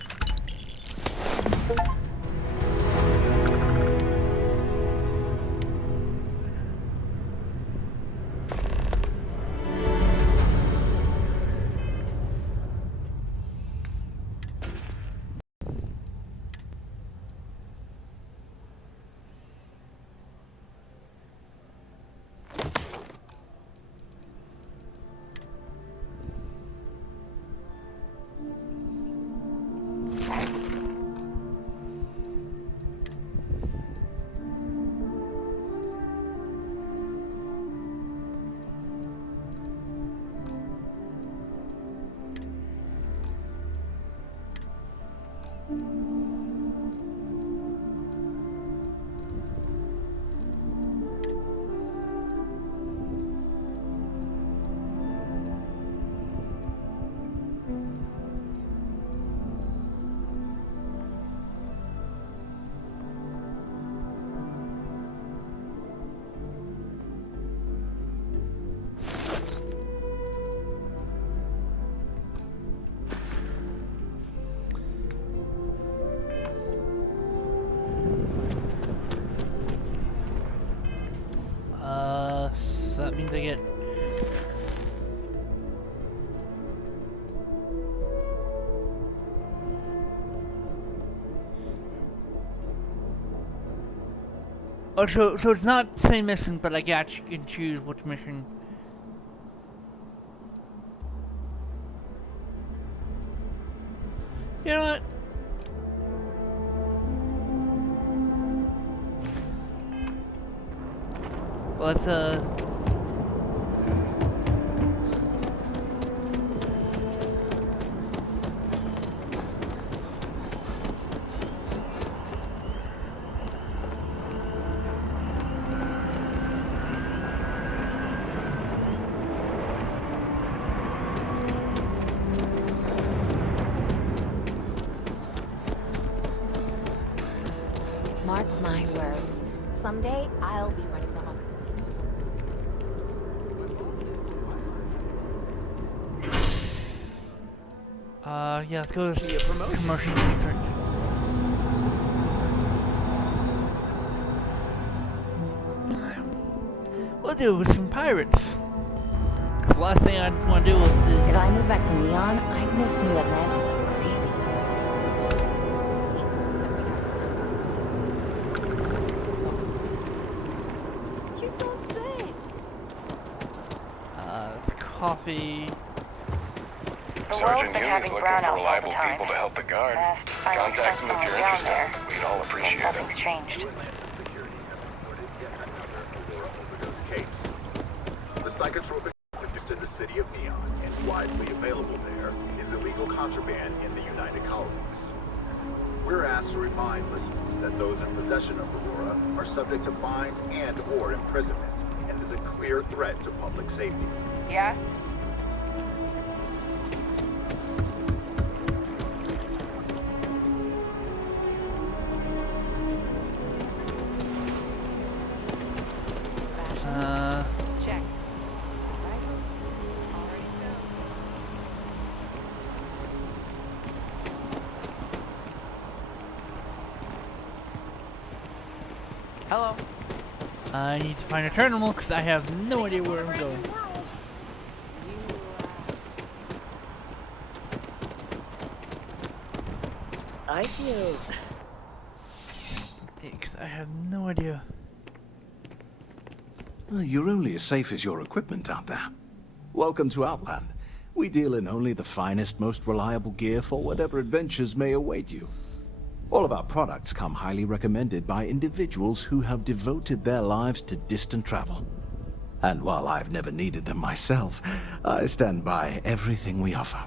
Oh, so it's not the same mission, but I guess you can choose which mission. You know what? Let's Mark my words. Someday, I'll be running them on this yeah, let's go to the commercial district. We'll do with some pirates. Cause the last thing I want to do with is... If I move back to Neon, I'd miss New Atlantis like crazy. You don't say. Coffee. Sergeant Yumi's looking for reliable people to help the guard. Contact him if you're interested. We'd all appreciate it. Nothing's changed. The psychotropic produced in the city of Neon and widely available there is illegal contraband in the United Colonies. We're asked to remind listeners that those in possession of Aurora are subject to fines and/or imprisonment, and is a clear threat to public safety. Yeah? Check. Hello. I need to find a terminal because I have no idea where I'm going. I feel... Because I have no idea. Well, you're only as safe as your equipment out there. Welcome to Outland. We deal in only the finest, most reliable gear for whatever adventures may await you. All of our products come highly recommended by individuals who have devoted their lives to distant travel. And while I've never needed them myself, I stand by everything we offer.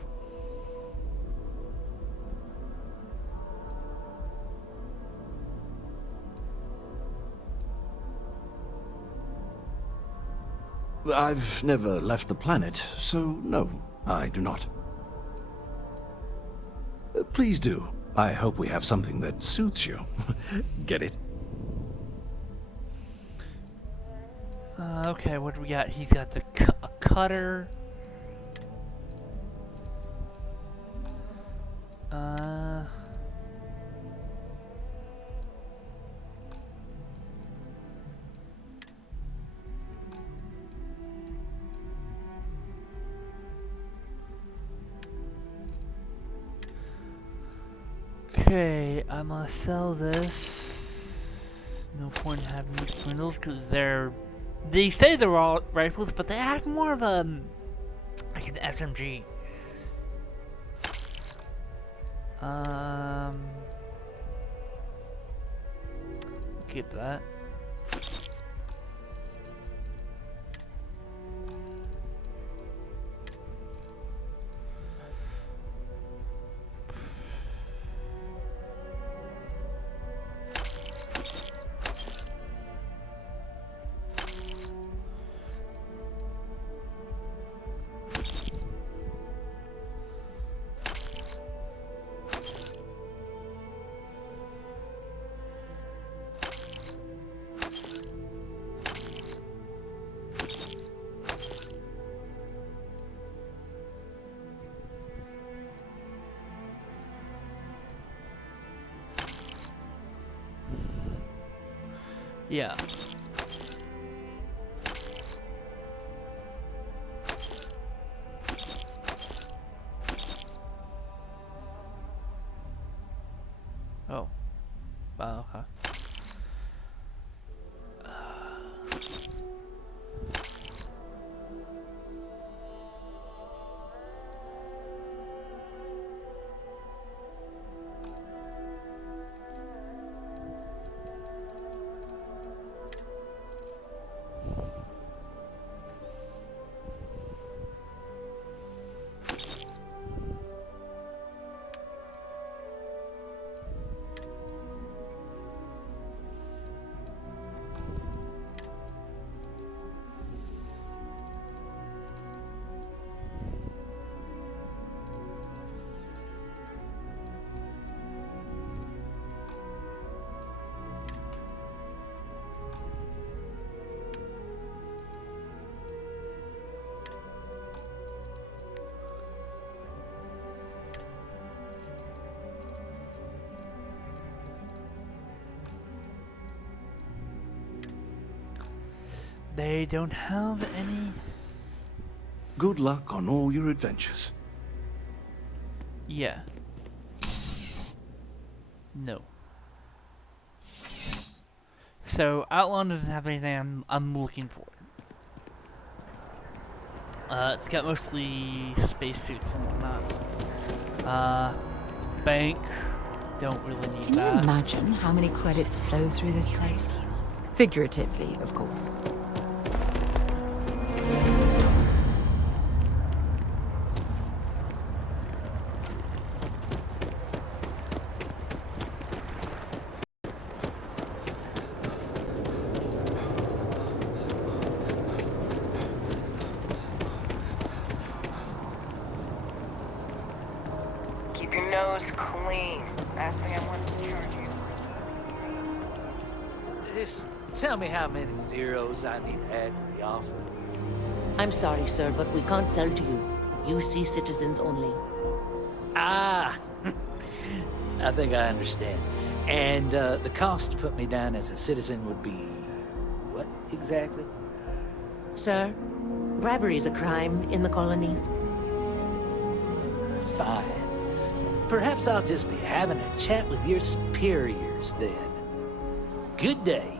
I've never left the planet, so no, I do not. Please do. I hope we have something that suits you. Get it? Okay, what do we got? He's got the cutter. Okay, I'm gonna sell this. No point in having these spindles because they say they're all rifles, but they have more of a like an SMG. Keep that. Yeah. Oh. Wow, okay. They don't have any. Good luck on all your adventures. Yeah. No. So Outlaw doesn't have anything I'm looking for. It's got mostly spacesuits and whatnot. Bank, don't really need Can that. you imagine how many credits flow through this place? Figuratively, of course. Keep your nose clean. Last thing I want to charge you. Just tell me how many zeros I need to add to the offer. I'm sorry, sir, but we can't sell to you. UC citizens only. Ah, I think I understand. And the cost to put me down as a citizen would be what exactly? Sir, bribery is a crime in the colonies. Fine. Perhaps I'll just be having a chat with your superiors then. Good day.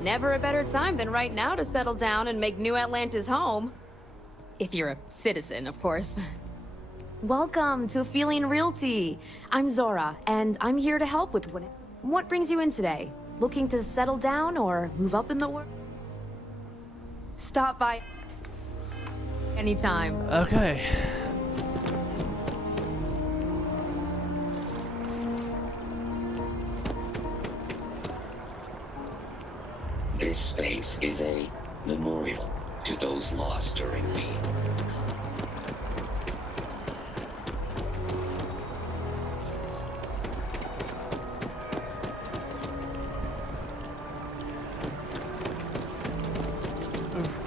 Never a better time than right now to settle down and make New Atlantis home. If you're a citizen, of course. Welcome to Feeling Realty. I'm Zora, and I'm here to help with what brings you in today? Looking to settle down or move up in the world? Stop by anytime. Okay. This space is a memorial to those lost during the...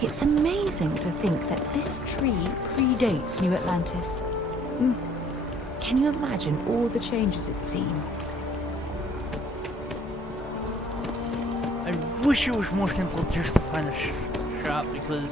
It's amazing to think that this tree predates New Atlantis. Can you imagine all the changes it's seen? I wish it was more simple just to find a shop because...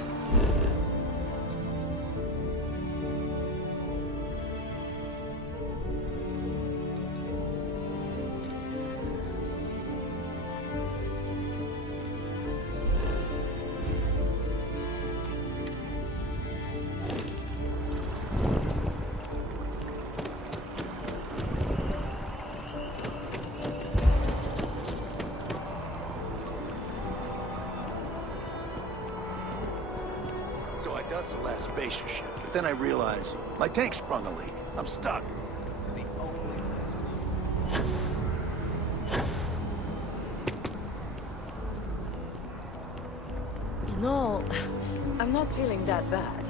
So I dust the last spacer ship, but then I realized my tank sprung a leak. I'm stuck. You know, I'm not feeling that bad.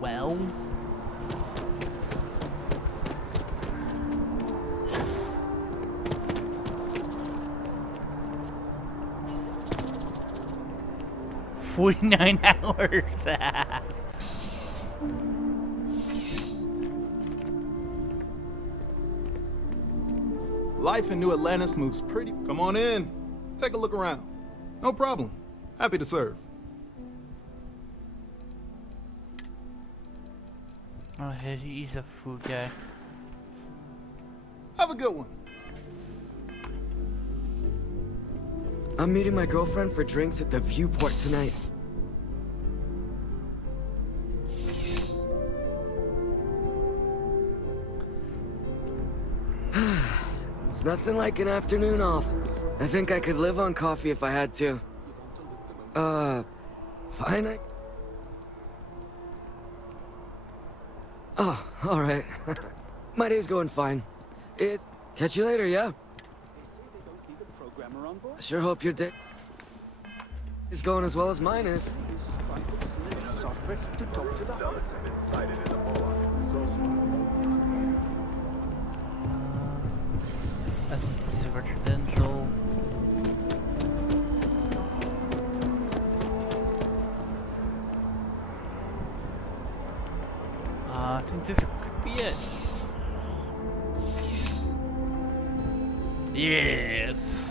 Well... $49 hours. Life in New Atlantis moves pretty. Come on in. Take a look around. No problem. Happy to serve. Oh, he's a food guy. Have a good one. I'm meeting my girlfriend for drinks at the Viewport tonight. There's nothing like an afternoon off. I think I could live on coffee if I had to. Fine. Oh, alright. My day's going fine. Catch you later, yeah? I sure hope your day is going as well as mine is. I think this is residential. I think this could be it. Yes!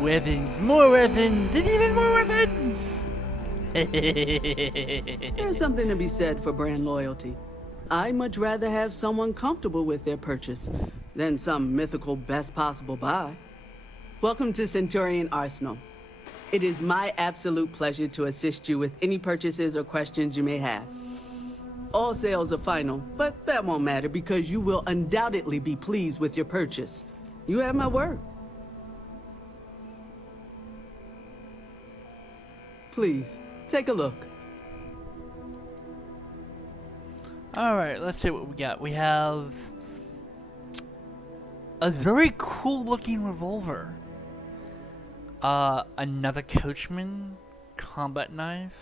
Weapons, more weapons, and even more weapons! There's something to be said for brand loyalty. I'd much rather have someone comfortable with their purchase than some mythical best possible buy. Welcome to Centurion Arsenal. It is my absolute pleasure to assist you with any purchases or questions you may have. All sales are final, but that won't matter because you will undoubtedly be pleased with your purchase. You have my word. Please, take a look. Alright, let's see what we got. We have a very cool looking revolver. Another coachman combat knife.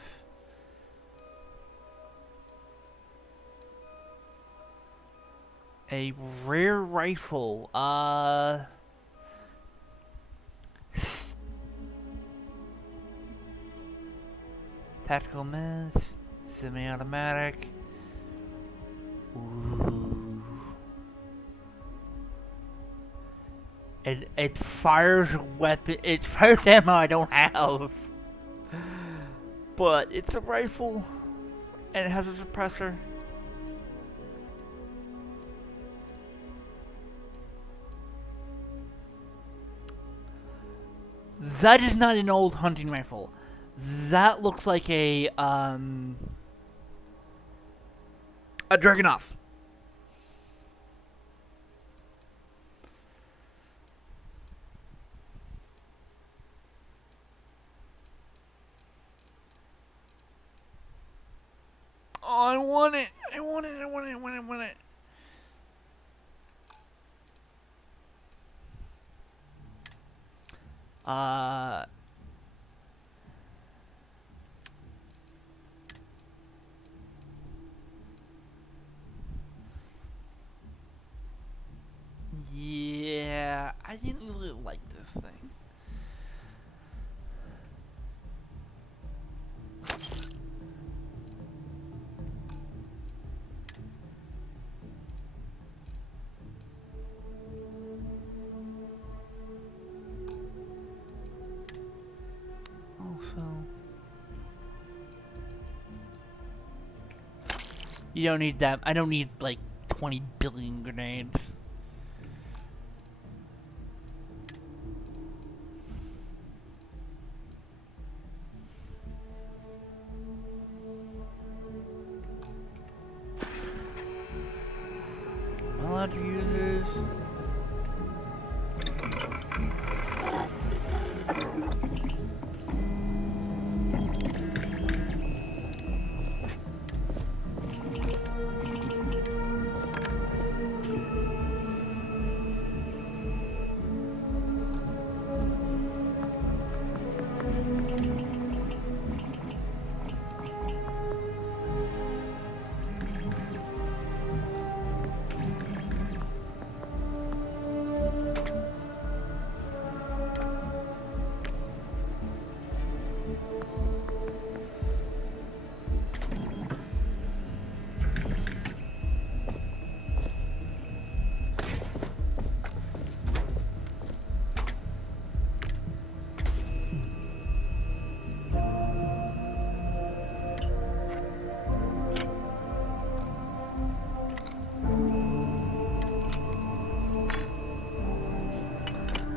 A rare rifle. Tactical miss. Semi-automatic. Ooh. It fires a weapon. It fires ammo I don't have. But it's a rifle. And it has a suppressor. That is not an old hunting rifle. That looks like a Dragunov. Oh, I want it. I want it. I want it. I want it. I want it. Yeah, I didn't really like this thing. Also, you don't need that. I don't need like 20 billion grenades. Allowed to use this.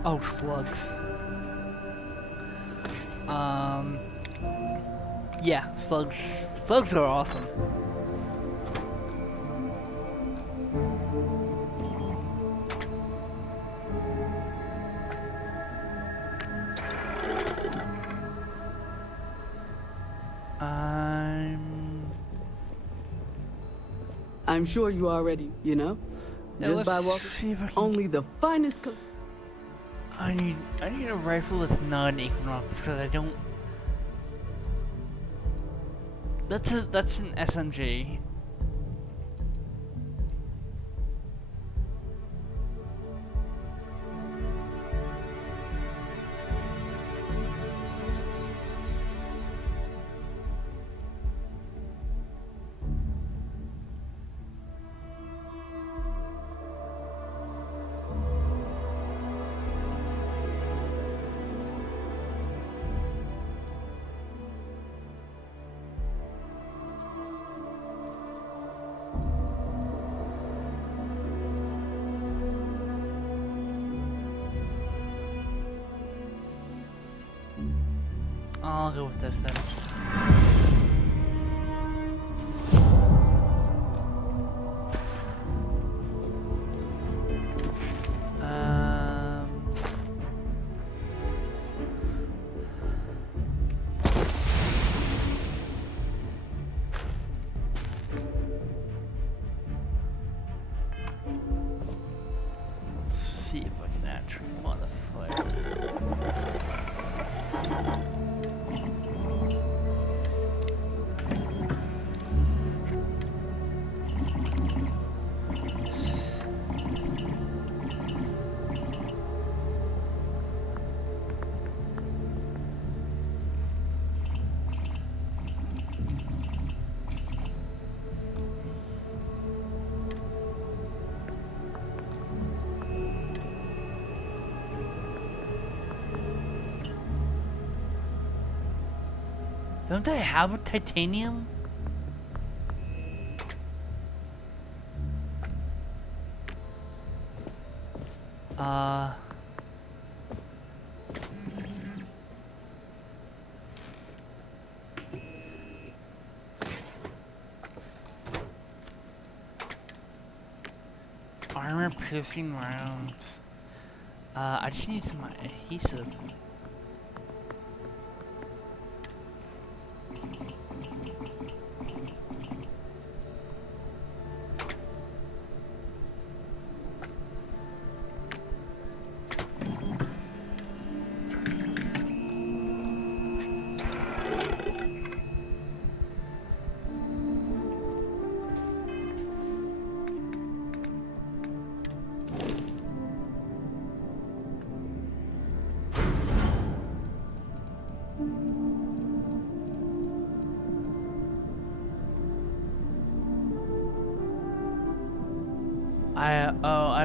Oh, slugs. Yeah, slugs. Slugs are awesome. I'm sure you already, you know? Yeah, Just by let's see walking, if I can... only the finest I need a rifle that's non-Equinox, because I don't... That's an SMG. I'll go with this then. Let's see if I can actually modify it. Don't I have a titanium? Armor piercing rounds. I just need some adhesive.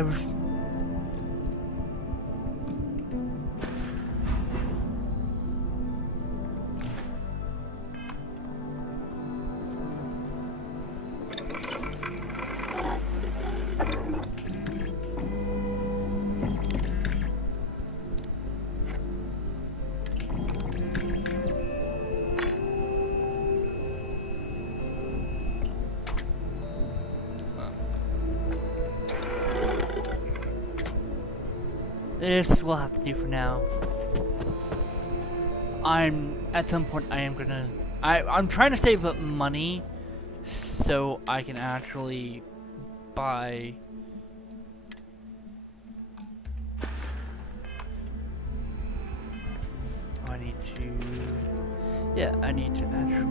I was... This will have to do for now. At some point I am gonna, I'm trying to save up money so I can actually buy I need to actually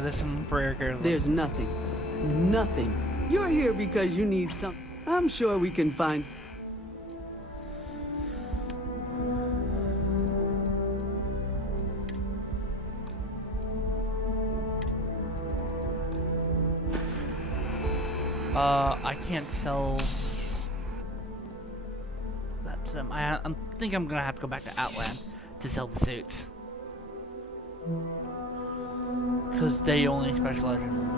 there's some burger. There's nothing. Nothing. You're here because you need some. I'm sure we can find. I can't sell that to them. I think I'm gonna have to go back to Outland to sell the suits. Because they only specialize in...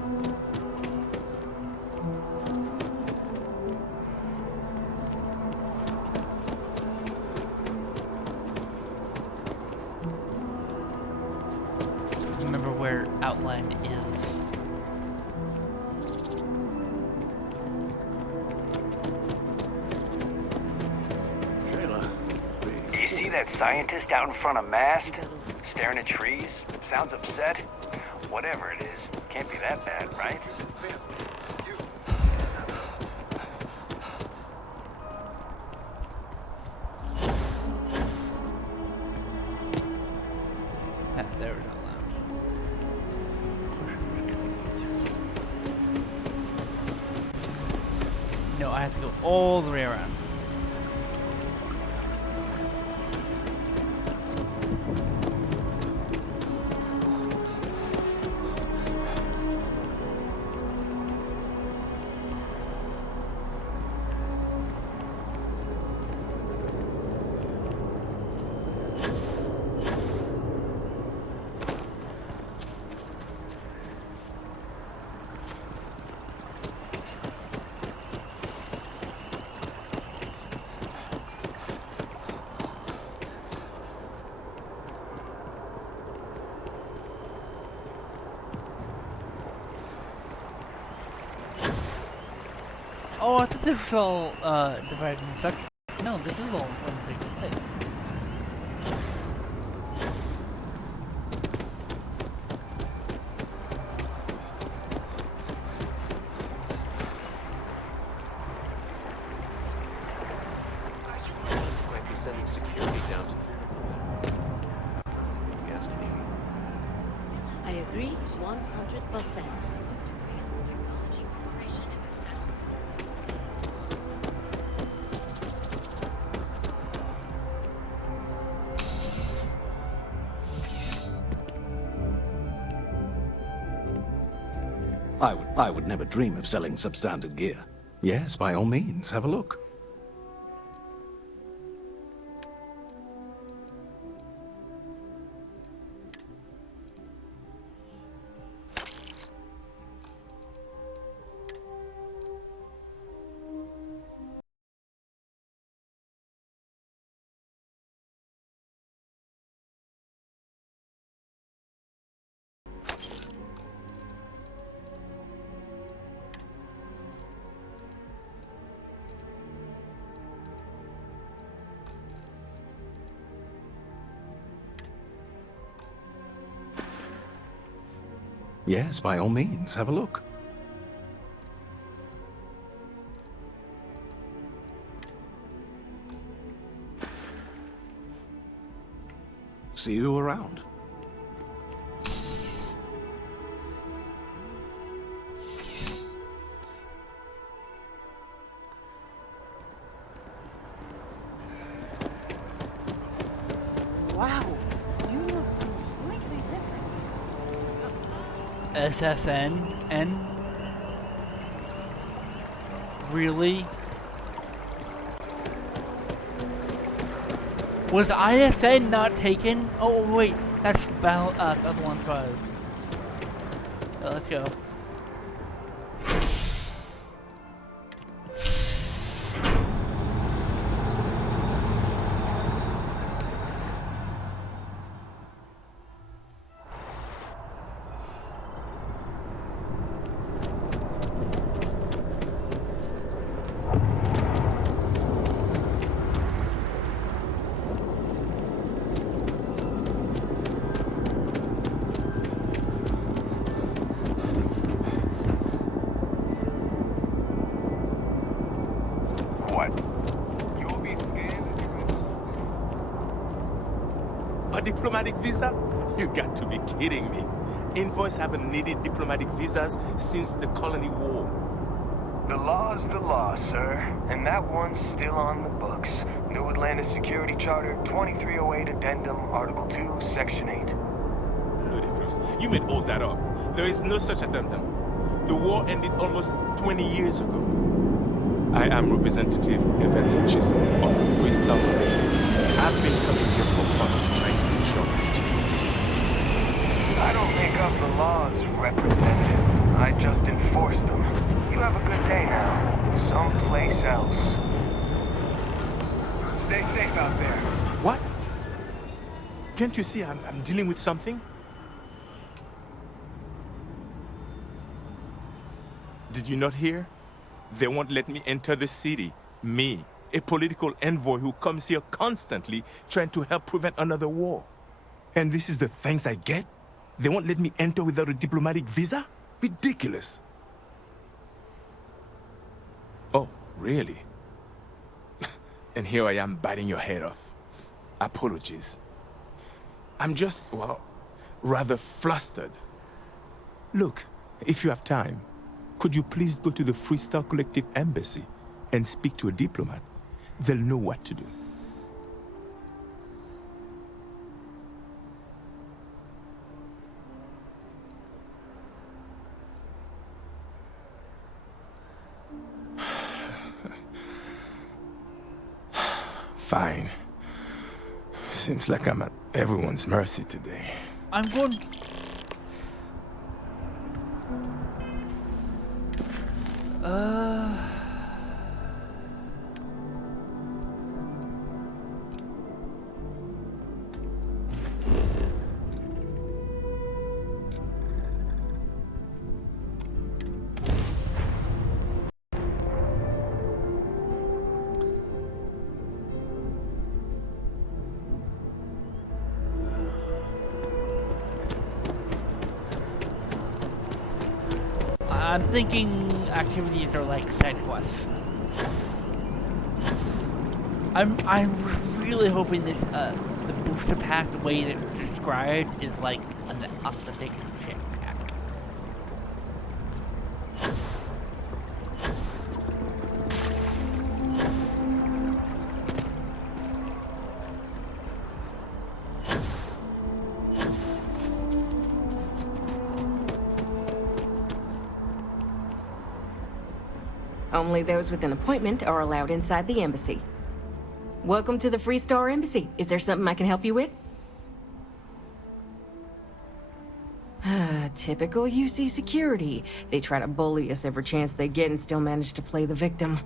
Remember where Outland is. Scientist out in front of mast, staring at trees, sounds upset. Whatever it is, can't be that bad, right? There we go. No, I have to go all the way around. Oh, I thought this was all divided in sections. No, this is all one big place. Might be sending security down to if you ask me. I agree 100%. I would never dream of selling substandard gear. Yes, by all means, have a look. Yes, by all means, have a look. See you around. Wow, you look completely different. SSN and really? Was ISN not taken? Oh wait, that's Babylon 5. Let's go. Diplomatic visa? You got to be kidding me. Envoys haven't needed diplomatic visas since the colony war. The law's the law, sir. And that one's still on the books. New Atlantis Security Charter, 2308 Addendum, Article 2, Section 8. Ludicrous. You made all that up. There is no such addendum. The war ended almost 20 years ago. I am Representative Evans Chisholm of the Freestyle Collective. I've been coming here for months trying to ensure continued peace. I don't make up the laws, Representative. I just enforce them. You have a good day now. Someplace else. Stay safe out there. What? Can't you see I'm dealing with something? Did you not hear? They won't let me enter the city. Me, a political envoy who comes here constantly trying to help prevent another war. And this is the thanks I get? They won't let me enter without a diplomatic visa? Ridiculous. Oh, really? And here I am biting your head off. Apologies. I'm just, well, rather flustered. Look, if you have time, could you please go to the Freestar Collective Embassy and speak to a diplomat? They'll know what to do. Fine. Seems like I'm at everyone's mercy today. I'm going... I'm thinking activities are like side quests. I was really hoping this the booster pack, the way that it's described, is like an authentic ship pack. Only those with an appointment are allowed inside the embassy. Welcome to the Freestar Embassy. Is there something I can help you with? Typical UC security. They try to bully us every chance they get and still manage to play the victim.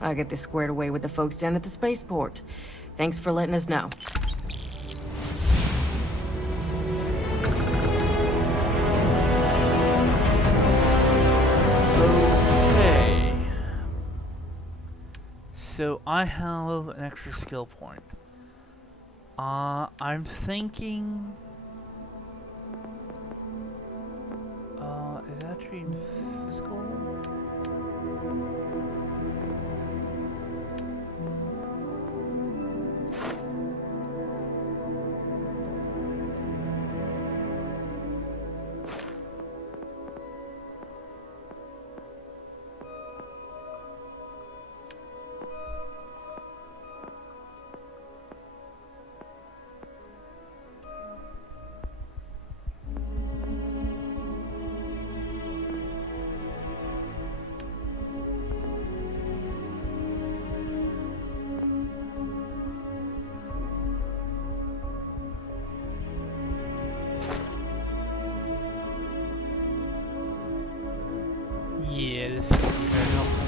I'll get this squared away with the folks down at the spaceport. Thanks for letting us know. So I have an extra skill point. I'm thinking... is that actually in physical? Yeah, this is very helpful.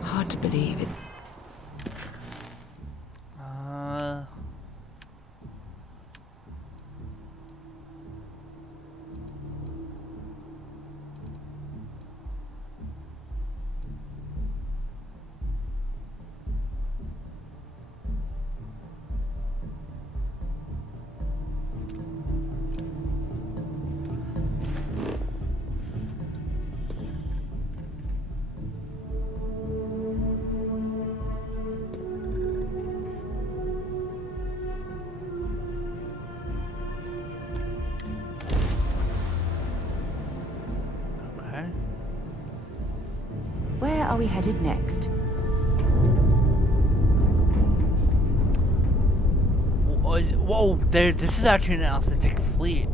Hard to believe it's... Where are we headed next? Whoa, this is actually an authentic fleet.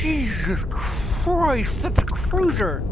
Jesus Christ, that's a cruiser!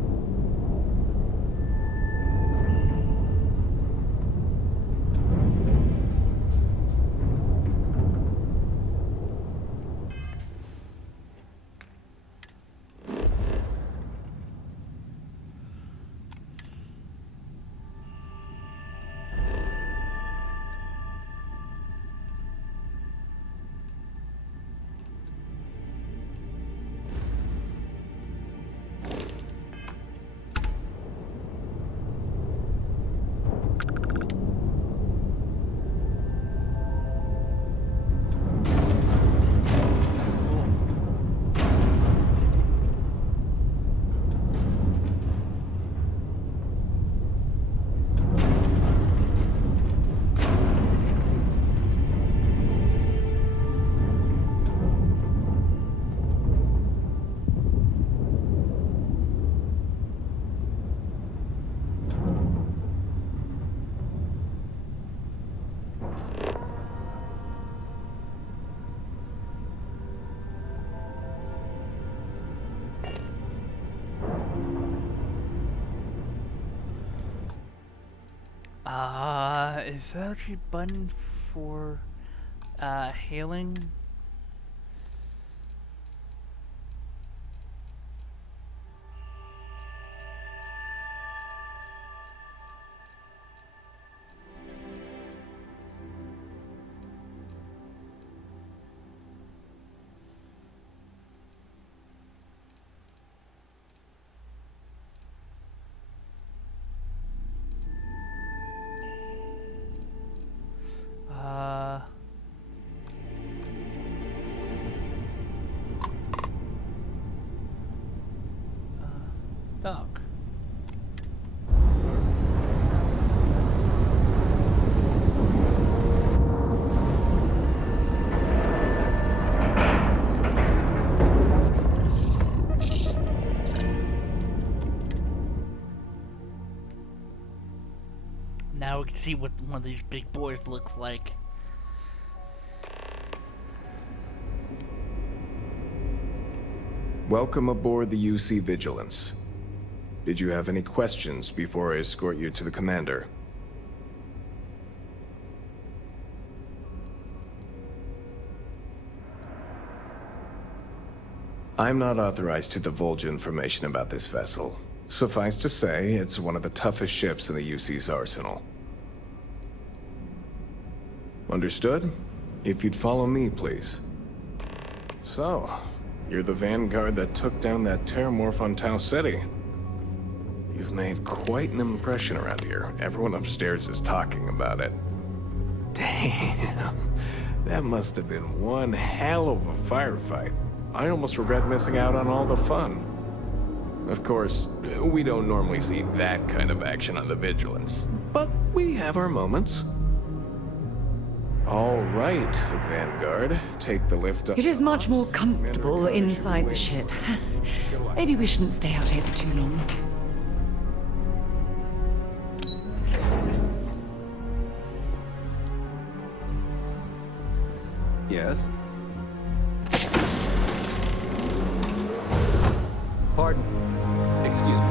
Is that actually a button for, hailing? Dock. Now we can see what one of these big boys looks like. Welcome aboard the UC Vigilance. Did you have any questions before I escort you to the commander? I'm not authorized to divulge information about this vessel. Suffice to say, it's one of the toughest ships in the UC's arsenal. Understood? If you'd follow me, please. So, you're the vanguard that took down that terramorph on Tau City. You've made quite an impression around here. Everyone upstairs is talking about it. Damn, that must have been one hell of a firefight. I almost regret missing out on all the fun. Of course, we don't normally see that kind of action on the Vigilance, but we have our moments. All right, Vanguard, take the lift up. It is much more comfortable inside the ship. Maybe we shouldn't stay out here for too long. Yes? Pardon. Excuse me.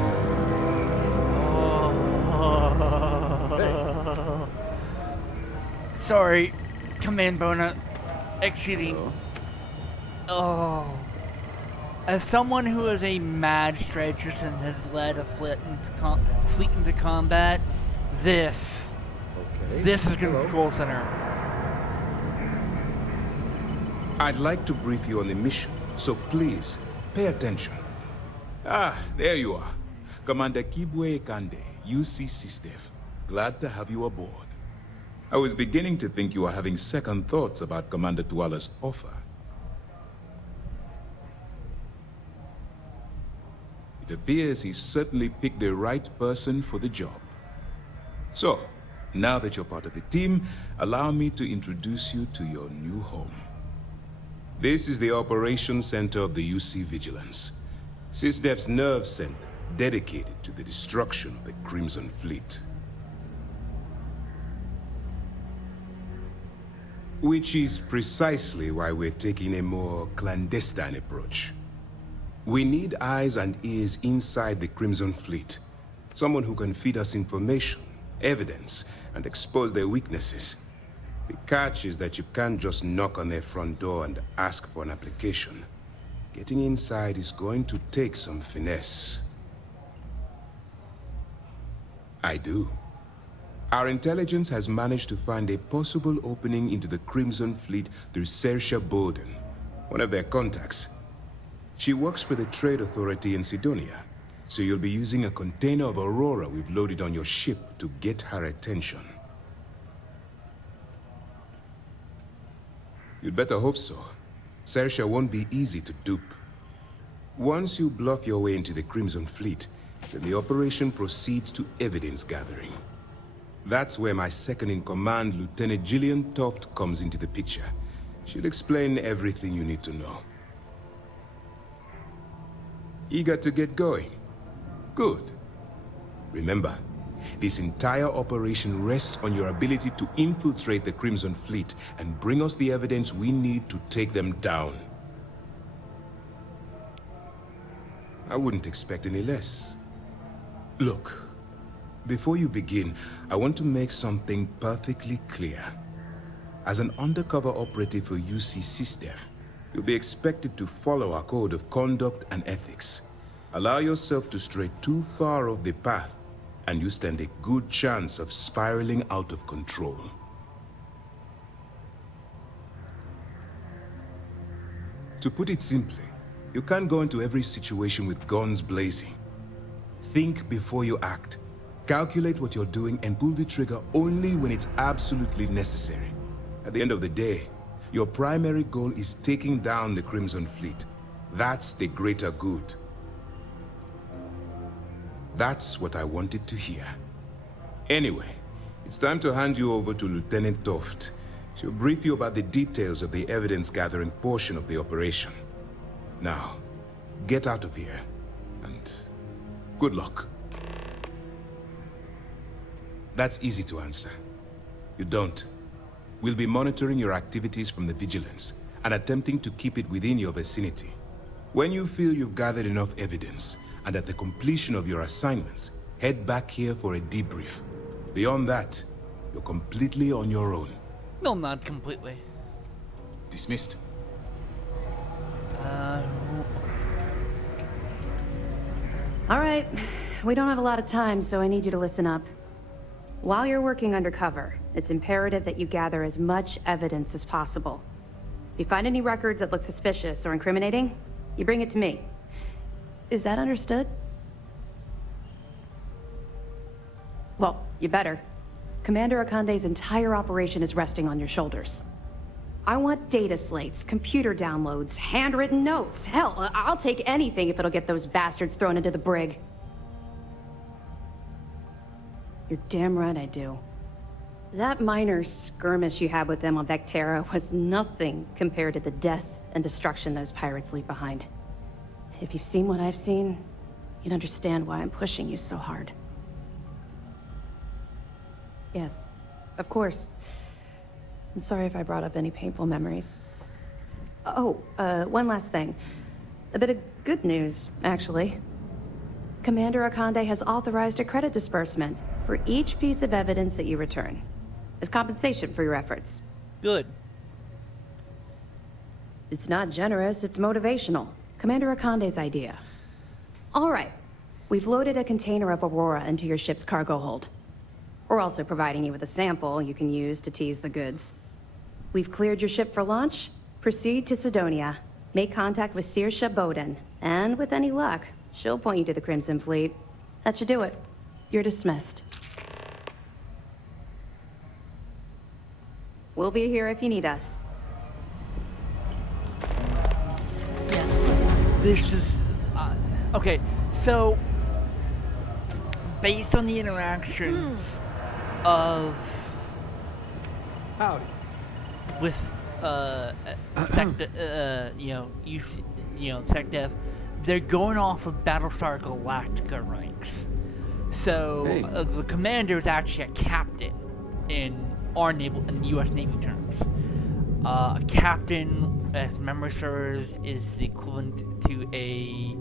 Sorry, Command Bona. Exceeding. Oh. As someone who is a mad strategist and has led a fleet into combat, this is Control Center. I'd like to brief you on the mission, so please, pay attention. Ah, there you are. Commander Kibwe Kande, UC SysDev. Glad to have you aboard. I was beginning to think you were having second thoughts about Commander Tuala's offer. It appears he's certainly picked the right person for the job. So, now that you're part of the team, allow me to introduce you to your new home. This is the Operations Center of the UC Vigilance. SysDev's nerve center, dedicated to the destruction of the Crimson Fleet. Which is precisely why we're taking a more clandestine approach. We need eyes and ears inside the Crimson Fleet. Someone who can feed us information, evidence, and expose their weaknesses. The catch is that you can't just knock on their front door and ask for an application. Getting inside is going to take some finesse. I do. Our intelligence has managed to find a possible opening into the Crimson Fleet through Saoirse Bowden, one of their contacts. She works for the Trade Authority in Sidonia, so you'll be using a container of Aurora we've loaded on your ship to get her attention. You'd better hope so. Saoirse won't be easy to dupe. Once you bluff your way into the Crimson Fleet, then the operation proceeds to evidence gathering. That's where my second-in-command, Lieutenant Gillian Toft, comes into the picture. She'll explain everything you need to know. Eager to get going? Good. Remember, this entire operation rests on your ability to infiltrate the Crimson Fleet and bring us the evidence we need to take them down. I wouldn't expect any less. Look. Before you begin, I want to make something perfectly clear. As an undercover operative for UC SysDef, you'll be expected to follow our code of conduct and ethics. Allow yourself to stray too far off the path, and you stand a good chance of spiraling out of control. To put it simply, you can't go into every situation with guns blazing. Think before you act. Calculate what you're doing and pull the trigger only when it's absolutely necessary. At the end of the day, your primary goal is taking down the Crimson Fleet. That's the greater good. That's what I wanted to hear. Anyway, it's time to hand you over to Lieutenant Toft. She'll brief you about the details of the evidence-gathering portion of the operation. Now, get out of here, and good luck. That's easy to answer. You don't. We'll be monitoring your activities from the Vigilance and attempting to keep it within your vicinity. When you feel you've gathered enough evidence, and at the completion of your assignments, head back here for a debrief. Beyond that, you're completely on your own. No, not completely. Dismissed. All right. We don't have a lot of time, so I need you to listen up. While you're working undercover, it's imperative that you gather as much evidence as possible. If you find any records that look suspicious or incriminating, you bring it to me. Is that understood? Well, you better. Commander Akande's entire operation is resting on your shoulders. I want data slates, computer downloads, handwritten notes. Hell, I'll take anything if it'll get those bastards thrown into the brig. You're damn right I do. That minor skirmish you had with them on Vectera was nothing compared to the death and destruction those pirates leave behind. If you've seen what I've seen, you'd understand why I'm pushing you so hard. Yes, of course. I'm sorry if I brought up any painful memories. Oh, one last thing. A bit of good news, actually. Commander Akande has authorized a credit disbursement for each piece of evidence that you return, as compensation for your efforts. Good. It's not generous, it's motivational. Commander Akande's idea. All right, we've loaded a container of Aurora into your ship's cargo hold. We're also providing you with a sample you can use to tease the goods. We've cleared your ship for launch. Proceed to Sidonia. Make contact with Saoirse Bowden. And with any luck, she'll point you to the Crimson Fleet. That should do it. You're dismissed. We'll be here if you need us. This is... okay, so... Based on the interactions of... Howdy. With, SecDef, they're going off of Battlestar Galactica ranks. So, the commander is actually a captain in our naval, in U.S. Navy terms. A captain if memory serves, is the equivalent to a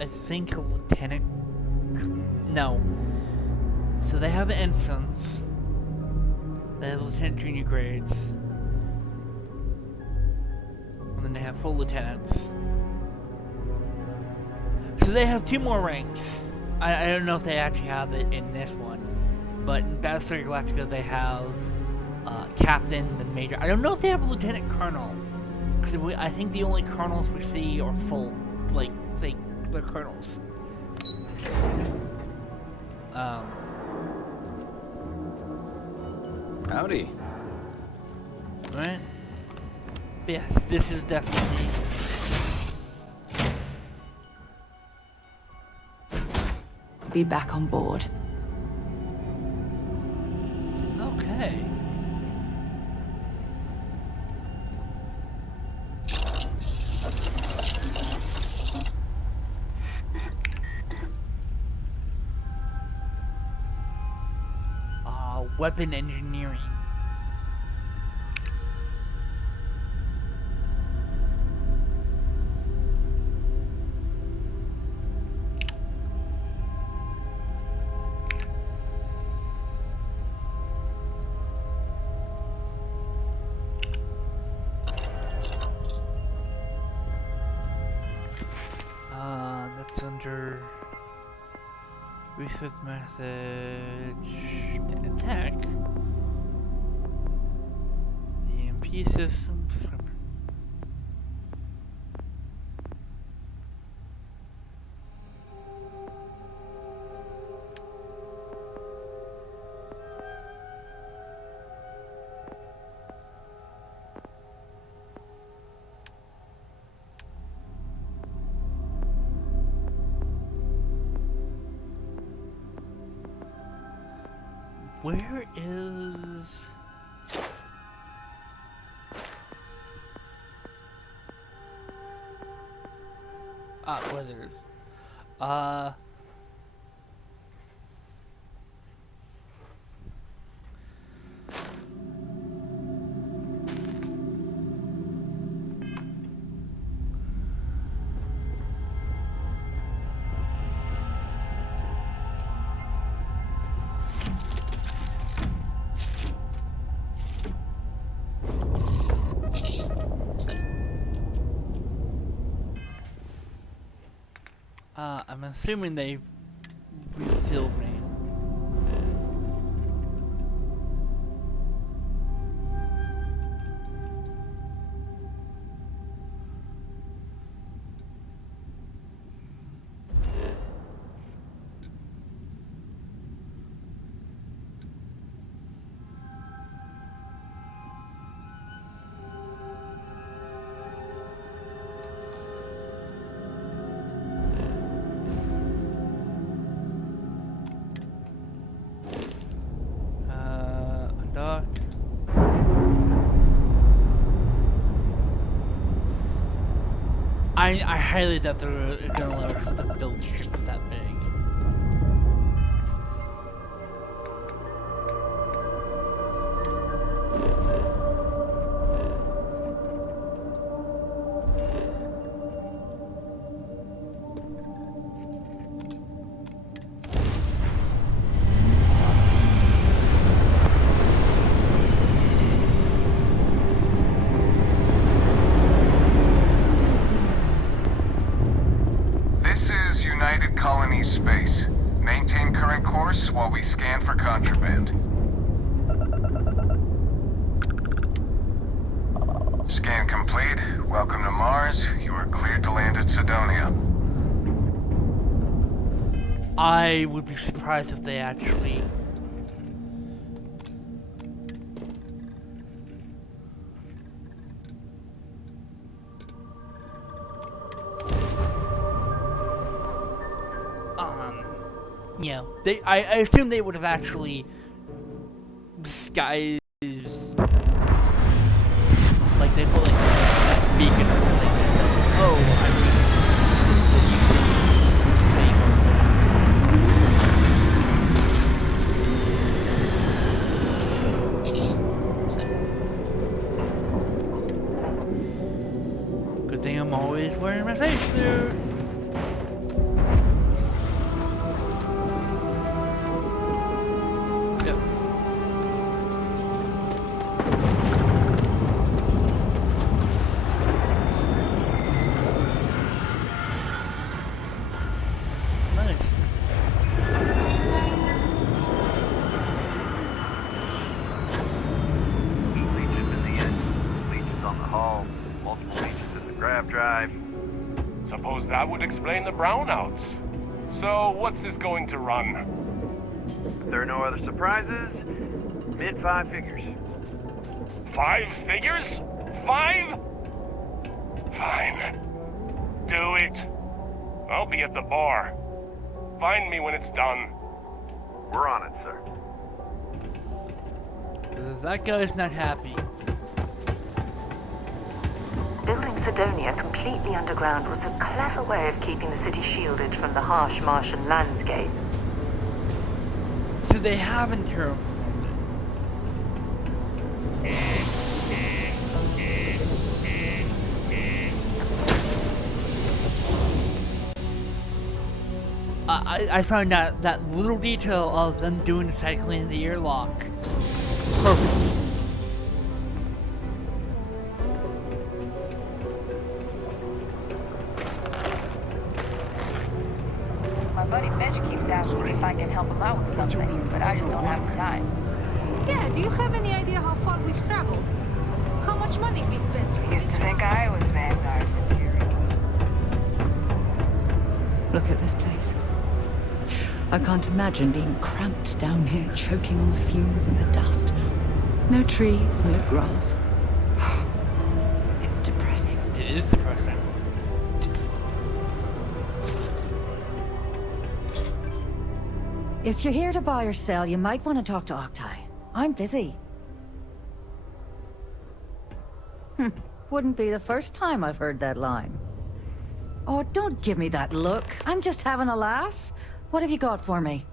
I think a lieutenant. No. So they have ensigns. They have lieutenant junior grades. And then they have full lieutenants. So they have 2 more ranks. I don't know if they actually have it in this one. But in Battlestar Galactica they have captain, then major. I don't know if they have a lieutenant colonel. Because I think the only colonels we see are full. Like they're colonels. Howdy. Right? Yes, this is definitely... Be back on board. Okay. Weapon engineering. That's under research message, attack, EMP systems. Where is... where there's... I'm assuming they refilled me. I highly doubt they're gonna let us build ships that big. Space. Maintain current course while we scan for contraband. Scan complete. Welcome to Mars. You are cleared to land at Sidonia. I would be surprised if they actually... you know, I assume they would have actually disguised, like they put like a beacon or something that said, oh, I'm using thing I'm always wearing my spacesuit. Yep. Nice. On the hull, multiple leeches in the grav drive. Suppose that would explain the brownouts. So, what's this going to run? If there are no other surprises, mid 5 figures. 5 figures? 5? Fine. Do it. I'll be at the bar. Find me when it's done. We're on it, sir. That guy's not happy. Building Sidonia completely underground was a clever way of keeping the city shielded from the harsh Martian landscape. So they haven't terraformed it. I found out that little detail of them doing the cycling in the airlock. Perfect. My buddy Mitch keeps asking me if I can help him out with something, but I just don't have the time. Yeah, do you have any idea how far we've traveled? How much money we spent? Used to think I was vanguard. Look at this place. I can't imagine being cramped down here, choking on the fumes and the dust. No trees, no grass. It's depressing. It is depressing. If you're here to buy or sell, you might want to talk to Octai. I'm busy. Wouldn't be the first time I've heard that line. Oh, don't give me that look. I'm just having a laugh. What have you got for me?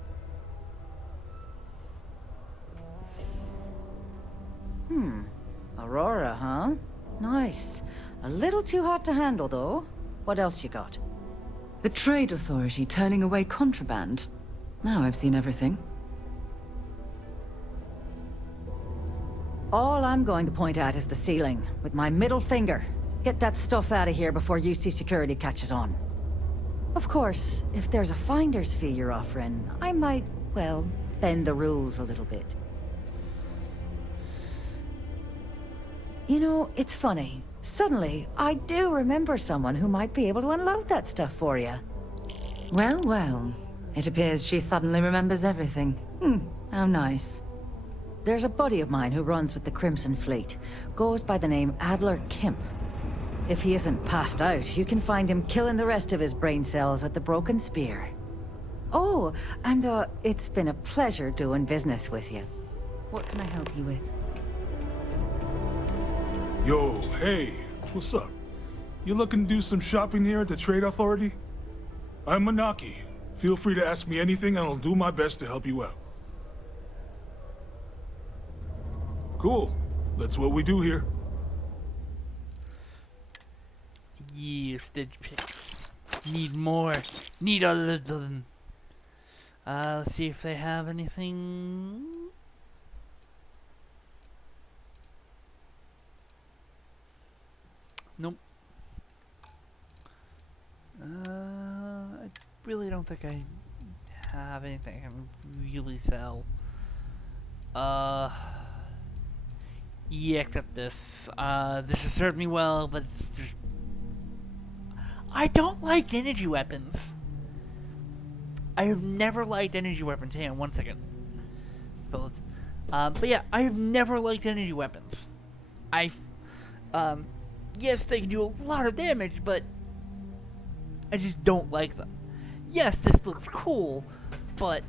Aurora, huh? Nice. A little too hot to handle, though. What else you got? The Trade Authority turning away contraband. Now I've seen everything. All I'm going to point at is the ceiling, with my middle finger. Get that stuff out of here before UC security catches on. Of course, if there's a finder's fee you're offering, I might, well, bend the rules a little bit. You know, it's funny. Suddenly, I do remember someone who might be able to unload that stuff for you. Well, well. It appears she suddenly remembers everything. How nice. There's a buddy of mine who runs with the Crimson Fleet. Goes by the name Adler Kemp. If he isn't passed out, you can find him killing the rest of his brain cells at the Broken Spear. Oh, and it's been a pleasure doing business with you. What can I help you with? Yo, hey, what's up? You looking to do some shopping here at the Trade Authority? I'm Manaki. Feel free to ask me anything and I'll do my best to help you out. Cool. That's what we do here. Yeah, stage picks. Need more. Need other than. Let's see if they have anything. Nope. I really don't think I have anything I can really sell. Yeah, except this. This has served me well, but it's just... I don't like energy weapons. I have never liked energy weapons. Hang on one second, fellas. But yeah, I have never liked energy weapons. Yes, they can do a lot of damage, but I just don't like them. Yes, this looks cool, but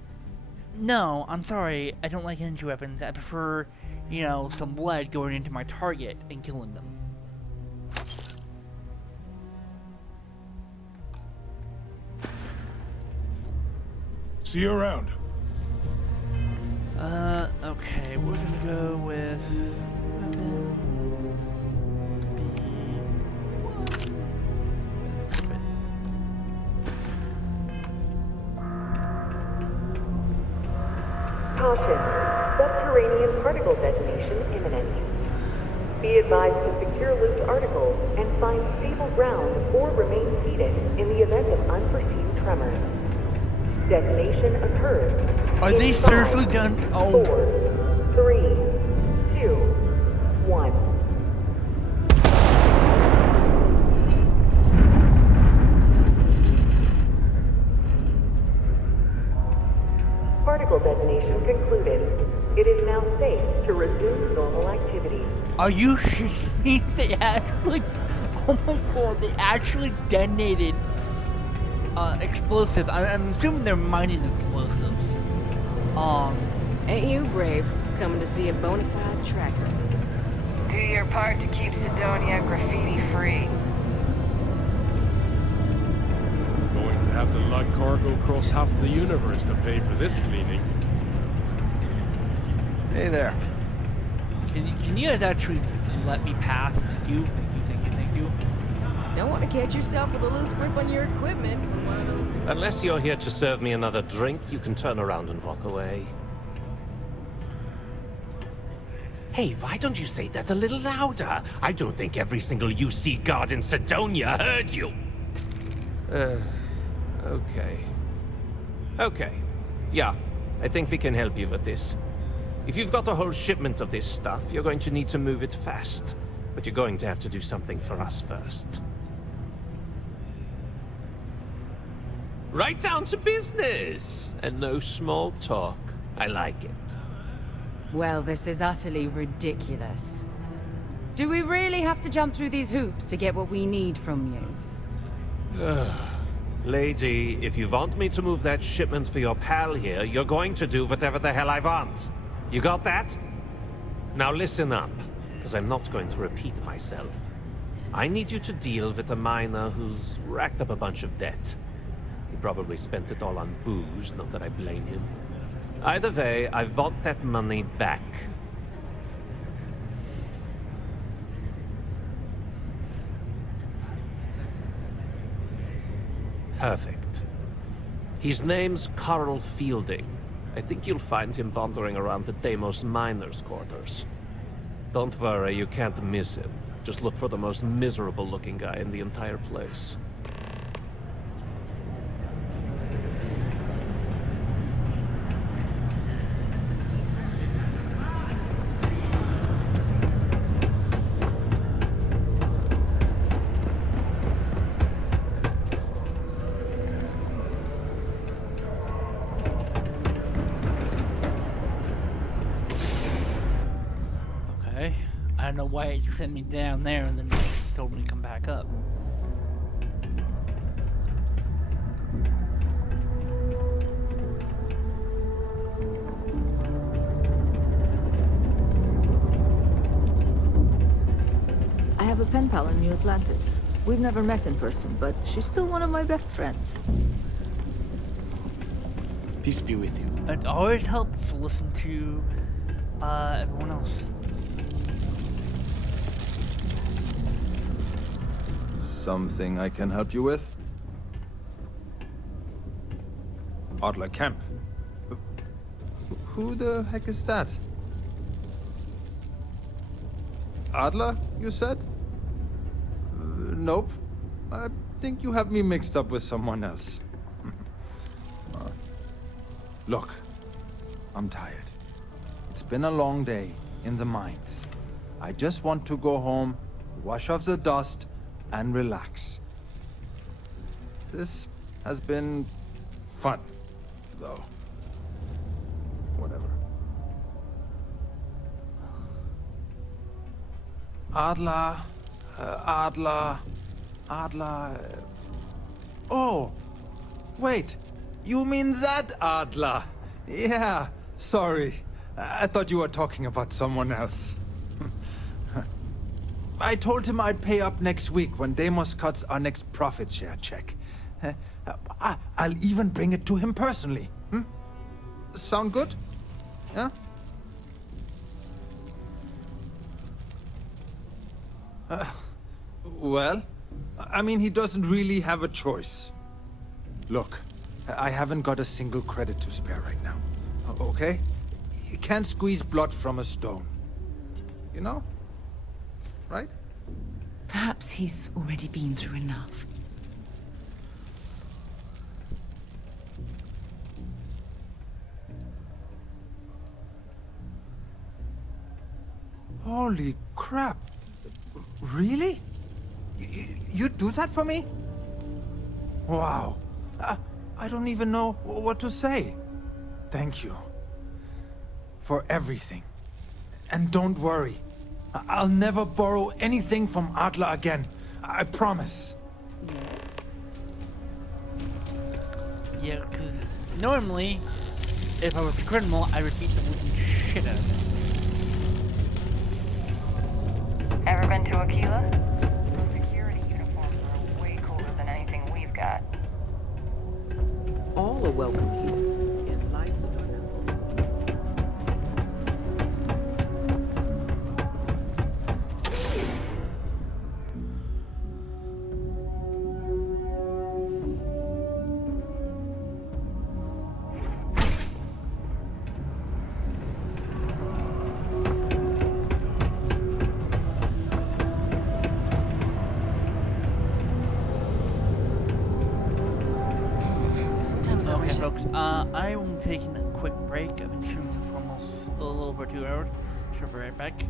no, I'm sorry, I don't like energy weapons. I prefer, you know, some lead going into my target and killing them. See you around. Okay, we're gonna go with... Caution. Subterranean particle detonation imminent. Be advised to secure loose articles and find stable ground or remain seated in the event of unforeseen tremors. Detonation occurs. Are they seriously done? Oh. 4, 3, 2, 1. Particle detonation concluded. It is now safe to resume normal activity. Are you shitting me? They actually, oh my god, they actually detonated explosives. I'm assuming they're mining explosives. Ain't you brave, coming to see a bona fide tracker? Do your part to keep Sidonia graffiti-free. Going to have to lug cargo across half the universe to pay for this cleaning. Hey there. Can you guys actually let me pass? Thank you. Thank you. Don't want to catch yourself with a loose grip on your equipment. One of those. Unless you're here to serve me another drink, you can turn around and walk away. Hey, why don't you say that a little louder? I don't think every single UC guard in Sidonia heard you. Okay. Okay. Yeah, I think we can help you with this. If you've got a whole shipment of this stuff, you're going to need to move it fast. But you're going to have to do something for us first. Right down to business! And no small talk. I like it. Well, this is utterly ridiculous. Do we really have to jump through these hoops to get what we need from you? Lady, if you want me to move that shipment for your pal here, you're going to do whatever the hell I want. You got that? Now listen up, because I'm not going to repeat myself. I need you to deal with a miner who's racked up a bunch of debt. He probably spent it all on booze, not that I blame him. Either way, I want that money back. Perfect. His name's Carl Fielding. I think you'll find him wandering around the Deimos miners' quarters. Don't worry, you can't miss him. Just look for the most miserable-looking guy in the entire place. I don't know why it sent me down there and then told me to come back up. I have a pen pal in New Atlantis. We've never met in person, but she's still one of my best friends. Peace be with you. It always helps to listen to everyone else. Something I can help you with? Adler Kemp. Who the heck is that? Adler, you said? Nope. I think you have me mixed up with someone else. Look, I'm tired. It's been a long day in the mines. I just want to go home, wash off the dust, and relax. This has been fun, though. Whatever. Adler... Oh! Wait! You mean that Adler? Yeah, sorry. I thought you were talking about someone else. I told him I'd pay up next week when Deimos cuts our next profit share check. I'll even bring it to him personally. Sound good? Yeah? Well, I mean, he doesn't really have a choice. Look, I haven't got a single credit to spare right now. Okay? can't squeeze blood from a stone. You know? Right? Perhaps he's already been through enough. Holy crap. Really? You'd do that for me? Wow. I don't even know what to say. Thank you. For everything. And don't worry. I'll never borrow anything from Adler again. I promise. Yes? Yeah, because normally, if I was a criminal, I would beat the living shit out of it. Ever been to Aquila? Those security uniforms are way cooler than anything we've got. All are welcome here. Enlightened or not. Sometimes I Okay, wish folks, I'm taking a quick break. I've been streaming for almost a little over 2 hours. Should be right back.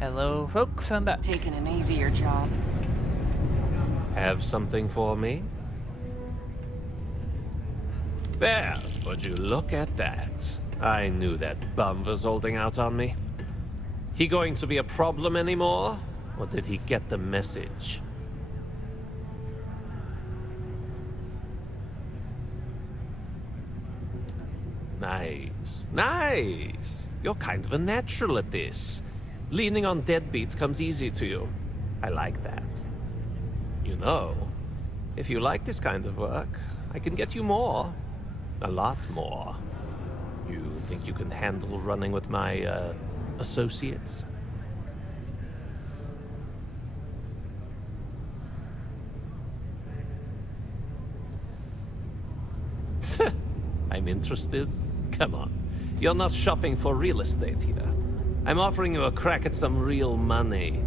Hello, folks. I'm back. Taking an easier job. Have something for me? There, would you look at that? I knew that bum was holding out on me. He going to be a problem anymore? Or did he get the message? Nice, nice. You're kind of a natural at this. Leaning on deadbeats comes easy to you. I like that. You know, if you like this kind of work, I can get you more. A lot more. You think you can handle running with my, associates? I'm interested? Come on. You're not shopping for real estate here. I'm offering you a crack at some real money.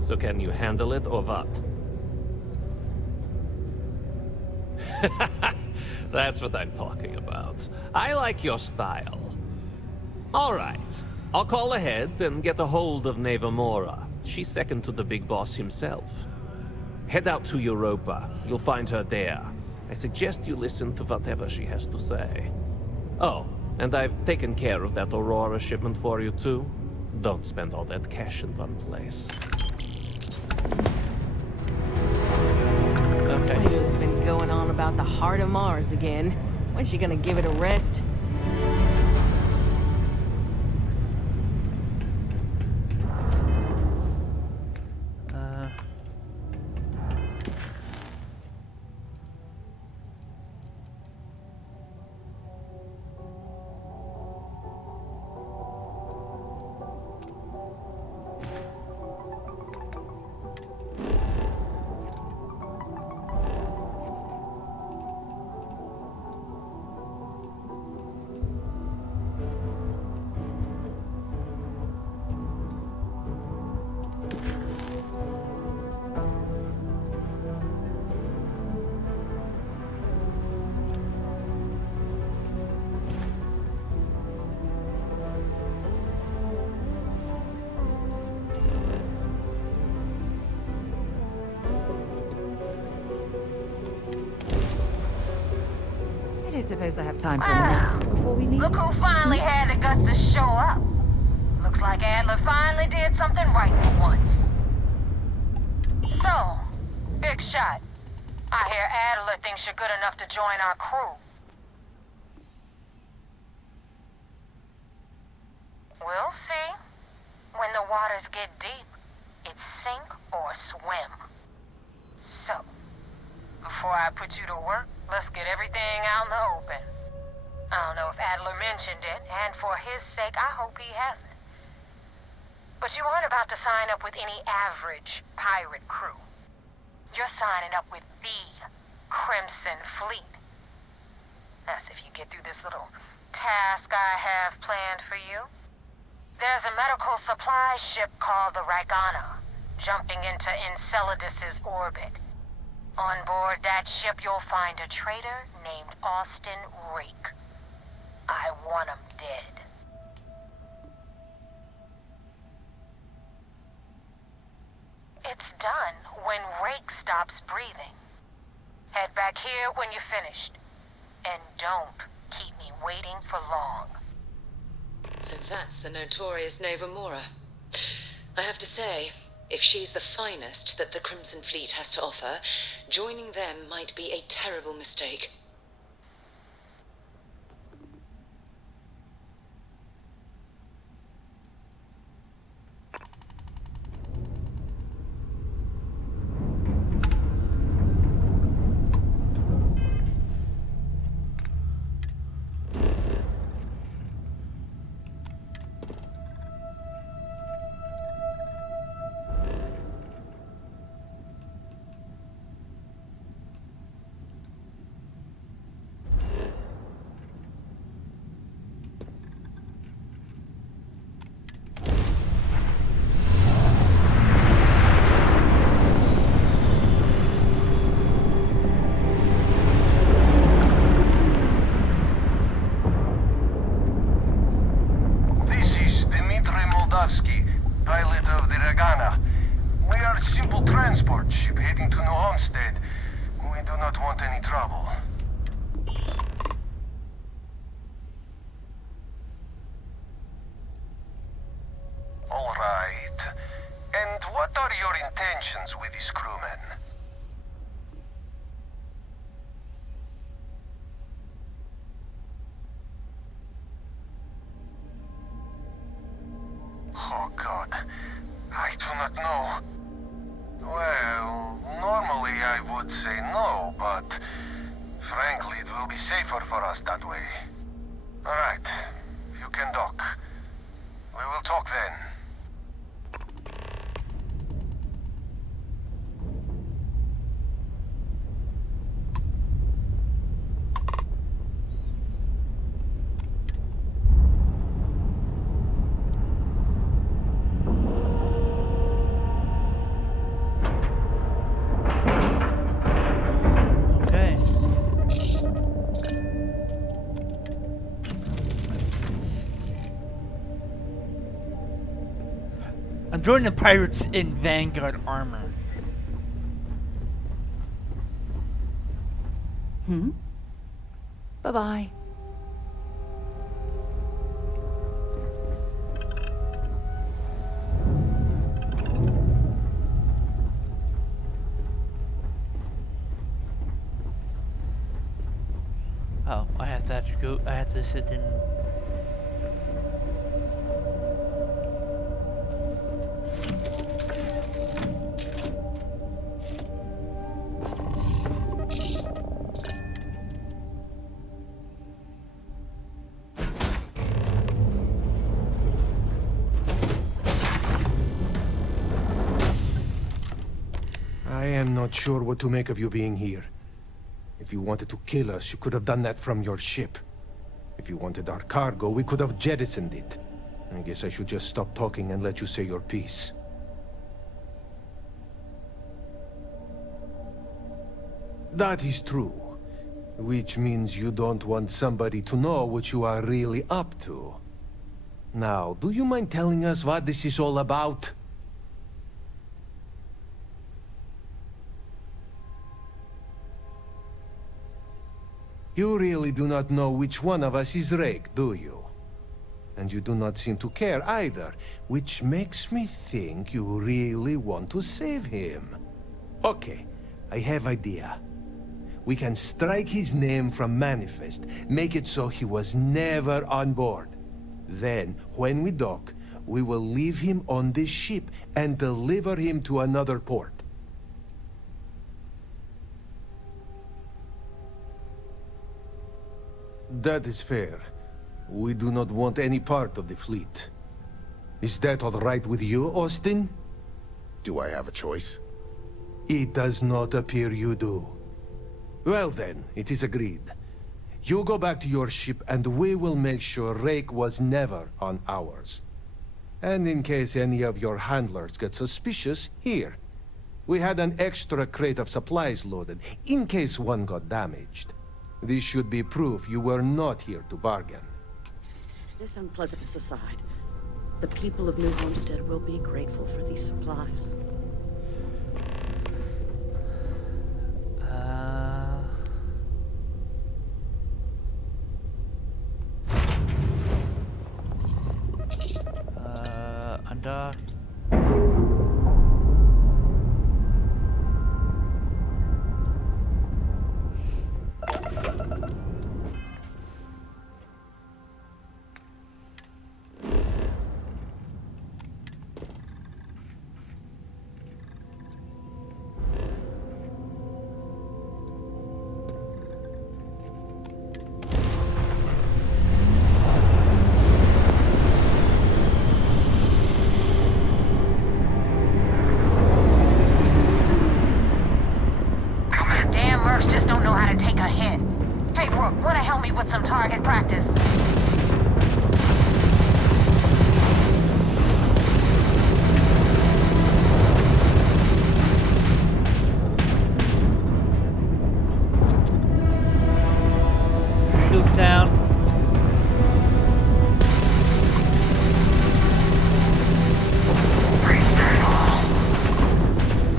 So can you handle it or what? That's what I'm talking about. I like your style. All right. I'll call ahead and get a hold of Nevamora. She's second to the big boss himself. Head out to Europa. You'll find her there. I suggest you listen to whatever she has to say. Oh, and I've taken care of that Aurora shipment for you too. Don't spend all that cash in one place. Okay. It's been going on about the heart of Mars again. When's she gonna give it a rest? I don't suppose I have time for a nap before we leave. Look who finally had the guts to show up. Looks like Adler finally did something right for once. So, big shot. I hear Adler thinks you're good enough to join our crew. We'll see. When the waters get deep, it's sink or swim. So, before I put you to work, let's get everything out in the open. I don't know if Adler mentioned it, and for his sake, I hope he hasn't. But you aren't about to sign up with any average pirate crew. You're signing up with the Crimson Fleet. That's if you get through this little task I have planned for you. There's a medical supply ship called the Ragana, jumping into Enceladus's orbit. On board that ship, you'll find a traitor named Austin Rake. I want him dead. It's done when Rake stops breathing. Head back here when you're finished. And don't keep me waiting for long. So that's the notorious Nevamora. I have to say, if she's the finest that the Crimson Fleet has to offer, joining them might be a terrible mistake. heading to New Homestead. We do not want any trouble. All right. And what are your intentions with these crewmen? Oh God, I do not know. Well, normally I would say no, but frankly it will be safer for us that way. Alright, you can dock. We will talk then. Okay. I'm joining the pirates in vanguard armor. Bye-bye. Oh, I have to actually go. I have to sit in. I am not sure what to make of you being here. If you wanted to kill us, you could have done that from your ship. If you wanted our cargo, we could have jettisoned it. I guess I should just stop talking and let you say your piece. That is true. Which means you don't want somebody to know what you are really up to. Now, do you mind telling us what this is all about? You really do not know which one of us is Rake, do you? And you do not seem to care either, which makes me think you really want to save him. Okay, I have idea. We can strike his name from Manifest, make it so he was never on board. Then, when we dock, we will leave him on this ship and deliver him to another port. That is fair. We do not want any part of the fleet. Is that all right with you, Austin? Do I have a choice? It does not appear you do. Well then, it is agreed. You go back to your ship and we will make sure Rake was never on ours. And in case any of your handlers get suspicious, here. We had an extra crate of supplies loaded, in case one got damaged. This should be proof you were not here to bargain. This unpleasantness aside, the people of New Homestead will be grateful for these supplies. Undock.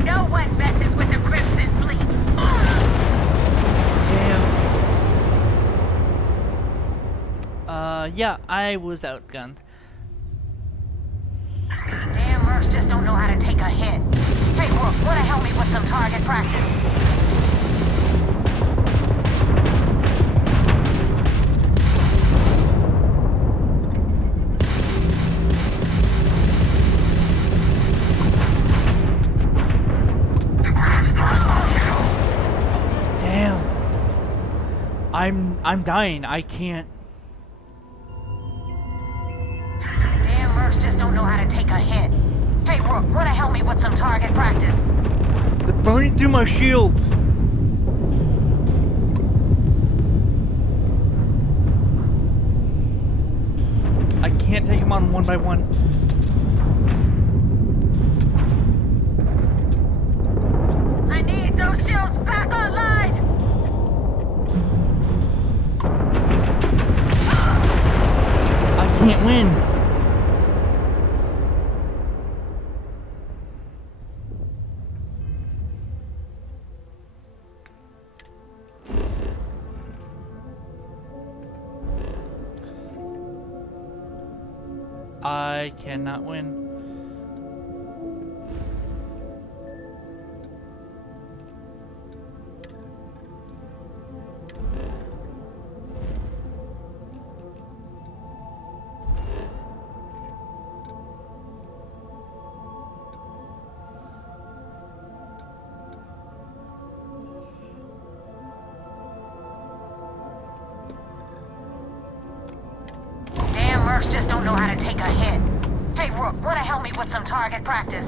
No one messes with the Yeah, I was outgunned. Damn mercs just don't know how to take a hit. Hey, Rook, wanna help me with some target practice? Damn. I'm dying. I can't. Damn mercs just don't know how to take a hit. Hey, Rook, wanna help me with some target practice? They're burning through my shields. I can't take them on one by one. I need those shields back online! I can't win. I cannot win. Damn mercs just don't know how to take a hit. Hey, Rook, wanna help me with some target practice?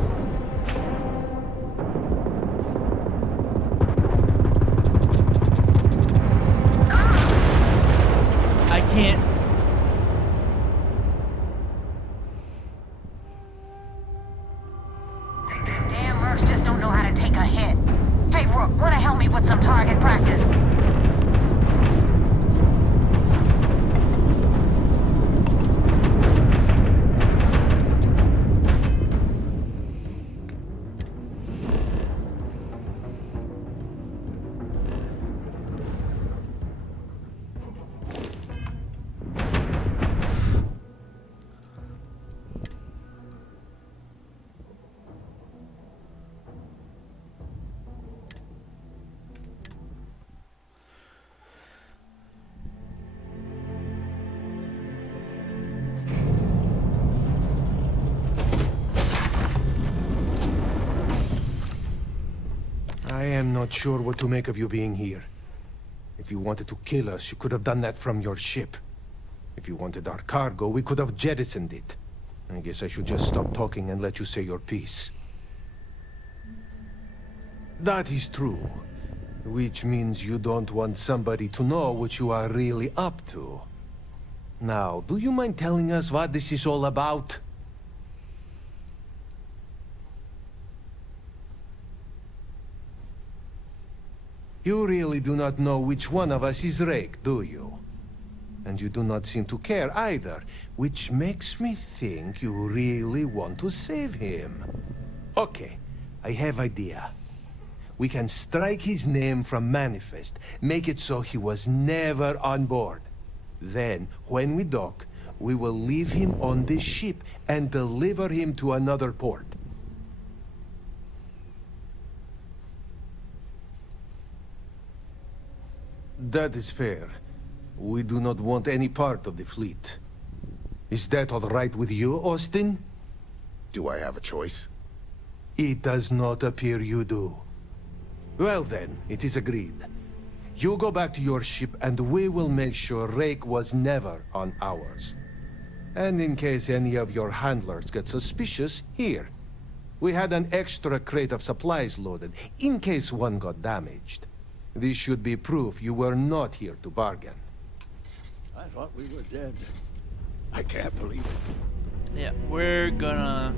I can't. Damn mercs just don't know how to take a hit. Hey, Rook, wanna help me with some target practice? I am not sure what to make of you being here. If you wanted to kill us, you could have done that from your ship. If you wanted our cargo, we could have jettisoned it. I guess I should just stop talking and let you say your piece. That is true. Which means you don't want somebody to know what you are really up to. Now, do you mind telling us what this is all about? You really do not know which one of us is Rake, do you? And you do not seem to care either, which makes me think you really want to save him. Okay, I have idea. We can strike his name from Manifest, make it so he was never on board. Then, when we dock, we will leave him on this ship and deliver him to another port. That is fair. We do not want any part of the fleet. Is that all right with you, Austin? Do I have a choice? It does not appear you do. Well then, it is agreed. You go back to your ship and we will make sure Rake was never on ours. And in case any of your handlers get suspicious, here. We had an extra crate of supplies loaded, in case one got damaged. This should be proof you were not here to bargain. I thought we were dead. I can't believe it. Yeah, we're gonna...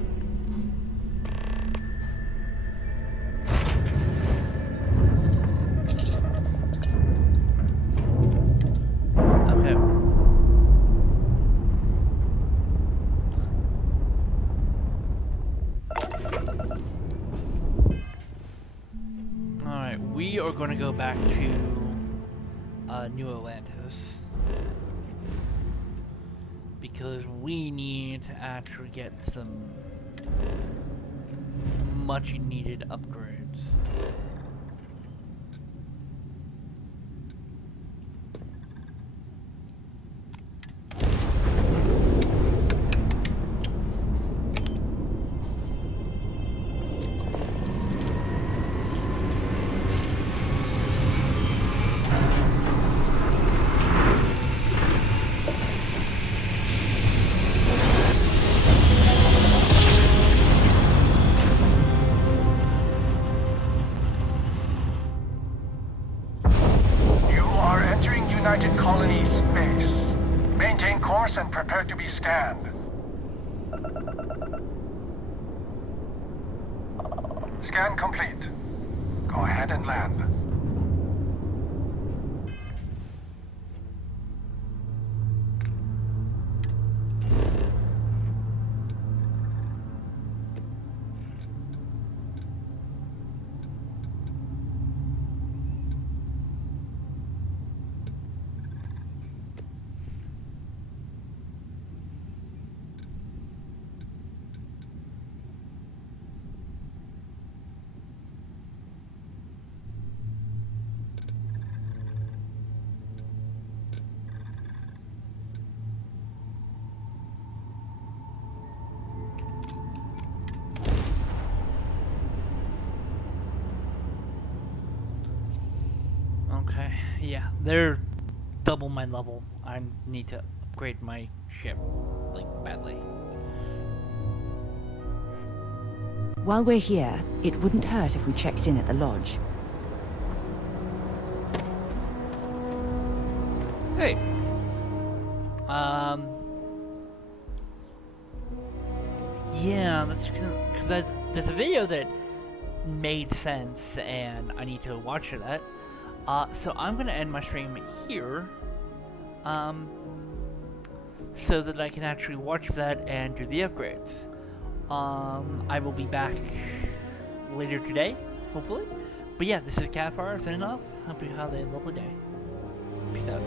Okay. Alright, we are gonna go back to New Atlantis. because we need to actually get some much needed upgrades. United Colony space. Maintain course and prepare to be scanned. Scan complete. Go ahead and land. Okay, yeah, they're double my level. I need to upgrade my ship, like, badly. While we're here, it wouldn't hurt if we checked in at the lodge. Hey. Yeah, that's because there's a video that made sense, and I need to watch that. So I'm gonna end my stream here, so that I can actually watch that and do the upgrades. I will be back later today, hopefully. But yeah, this is Kavfire signing off. Hope you have a lovely day. Peace out.